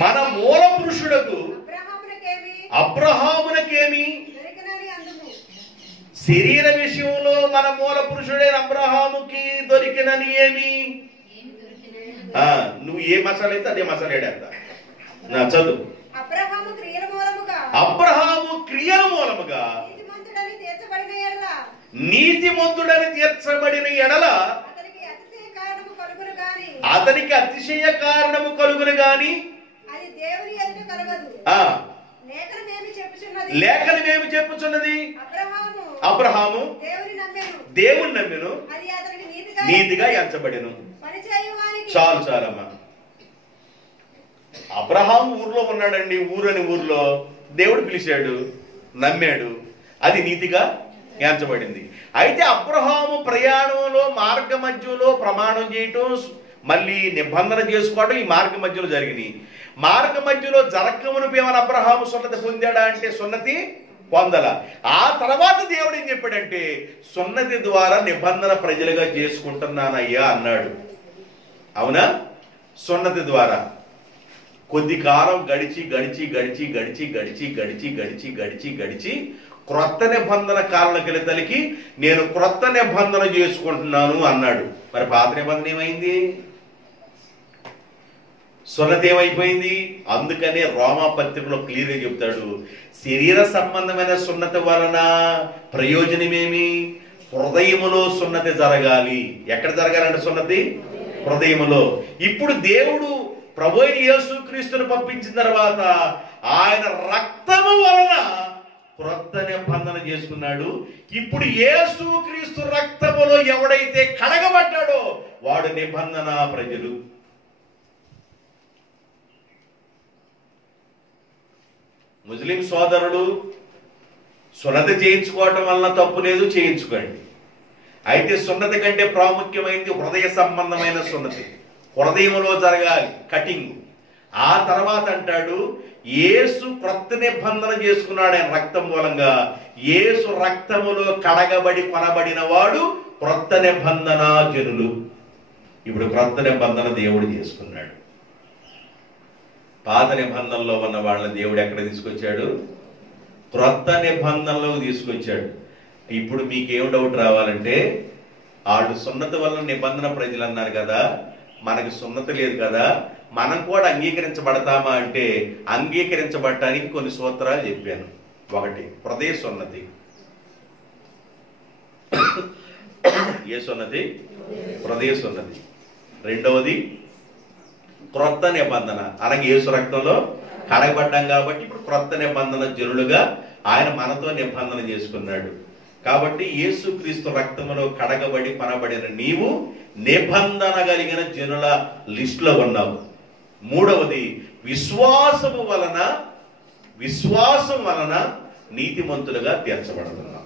మన మూల పురుషుడకు అబ్రహామునకేమి, శరీర విషయంలో మన మూల పురుషుడైన అబ్రహాముకి దొరికినని ఏమి? నువ్వు ఏ మసాలా అయితే అదే మసాలా ఏడేస్తా. నా చదువు. అబ్రహాము క్రియల మూలముగా నీతిమంతుడని తీర్చబడిన ఎడల అతనికి అతిశయ కారణము కలుగును గాని లేఖనమేమి చెప్పుచున్నది? అబ్రహాము దేవుని నమ్మెను, నీతిగా ఎంచబడెను. చాలమ్మా. అబ్రహాము ఊర్లో ఉన్నాడండి. ఊరిలో దేవుడు పిలిచాడు, నమ్మాడు, అది నీతిగా ఎంచబడింది. అయితే అబ్రహాము ప్రయాణంలో మార్గ మధ్యలో ప్రమాణం చేయటం, మళ్ళీ నిబంధన చేసుకోవడం ఈ మార్గ మధ్యలో జరిగినాయి. మార్గ మధ్యలో జరగమును ఏమైనా అబ్రహాము సున్నతి పొందాడా అంటే సున్నతి పొందల. ఆ తర్వాత దేవుడు ఏం చెప్పాడంటే సున్నతి ద్వారా నిబంధన ప్రజలుగా చేసుకుంటున్నానయ్యా అన్నాడు. అవునా? సున్నతి ద్వారా కొద్ది కాలం గడిచి క్రొత్త నిబంధన కారణకెలితలకి నేను క్రొత్త నిబంధన చేసుకుంటున్నాను అన్నాడు. మరి పాత నిబంధన ఏమైంది? సున్నతి ఏమైపోయింది? అందుకనే రోమా పత్రికలో క్లియర్గా చెప్తాడు, శరీర సంబంధమైన సున్నతి వలన ప్రయోజనమేమి? హృదయములో సున్నతి జరగాలి. ఎక్కడ జరగాలంటే సున్నతి హృదయములో. ఇప్పుడు దేవుడు ప్రభు అయిన యేసుక్రీస్తును పంపించిన తర్వాత ఆయన రక్తము వలన క్రొత్త నిబంధన చేసుకున్నాడు. ఇప్పుడు యేసుక్రీస్తు రక్తములో ఎవడైతే కడగబడ్డాడో వాడు నిబంధన ప్రజలు. ముస్లిం సోదరుడు సున్నతి చేయించుకోవటం వలన తప్పు లేదు, చేయించుకోండి. అయితే సున్నతి కంటే ప్రాముఖ్యమైనది హృదయ సంబంధమైన సున్నతి. హృదయంలో జరగాలి కటింగ్. ఆ తర్వాత అంటాడు యేసు క్రొత్త నిబంధన చేసుకున్నాడు ఆయన రక్తం మూలంగా. యేసు రక్తములో కడగబడి కొనబడిన వాడు క్రొత్త నిబంధన జనులు. ఇప్పుడు క్రొత్త నిబంధన దేవుడు చేసుకున్నాడు. పాత నిబంధనలో ఉన్న వాళ్ళని దేవుడు ఎక్కడ తీసుకొచ్చాడు? క్రొత్త నిబంధనలోకి తీసుకొచ్చాడు. ఇప్పుడు మీకేం డౌట్ రావాలంటే వాళ్ళు సున్నతి వల్ల నిబంధన ప్రజలు అన్నారు కదా, మనకి సున్నతి లేదు కదా, మనం కూడా అంగీకరించబడతామా అంటే అంగీకరించబడటానికి కొన్ని సూత్రాలు చెప్పాను. ఒకటి ప్రదేశోన్నతి. ఏ సున్నతి? ప్రదేశోన్నతి. రెండవది క్రొత్త నిబంధన, అనగా యేసు రక్తంలో కడగబడ్డాం కాబట్టి ఇప్పుడు క్రొత్త నిబంధన జనులుగా ఆయన మనతో నిబంధన చేసుకున్నాడు. కాబట్టి యేసుక్రీస్తు రక్తములో కడగబడి పనబడిన నీవు నిబంధన కలిగిన జనుల లిస్టులో ఉన్నావు. మూడవది విశ్వాసం వలన నీతిమంతులుగా తీర్చబడుతున్నావు.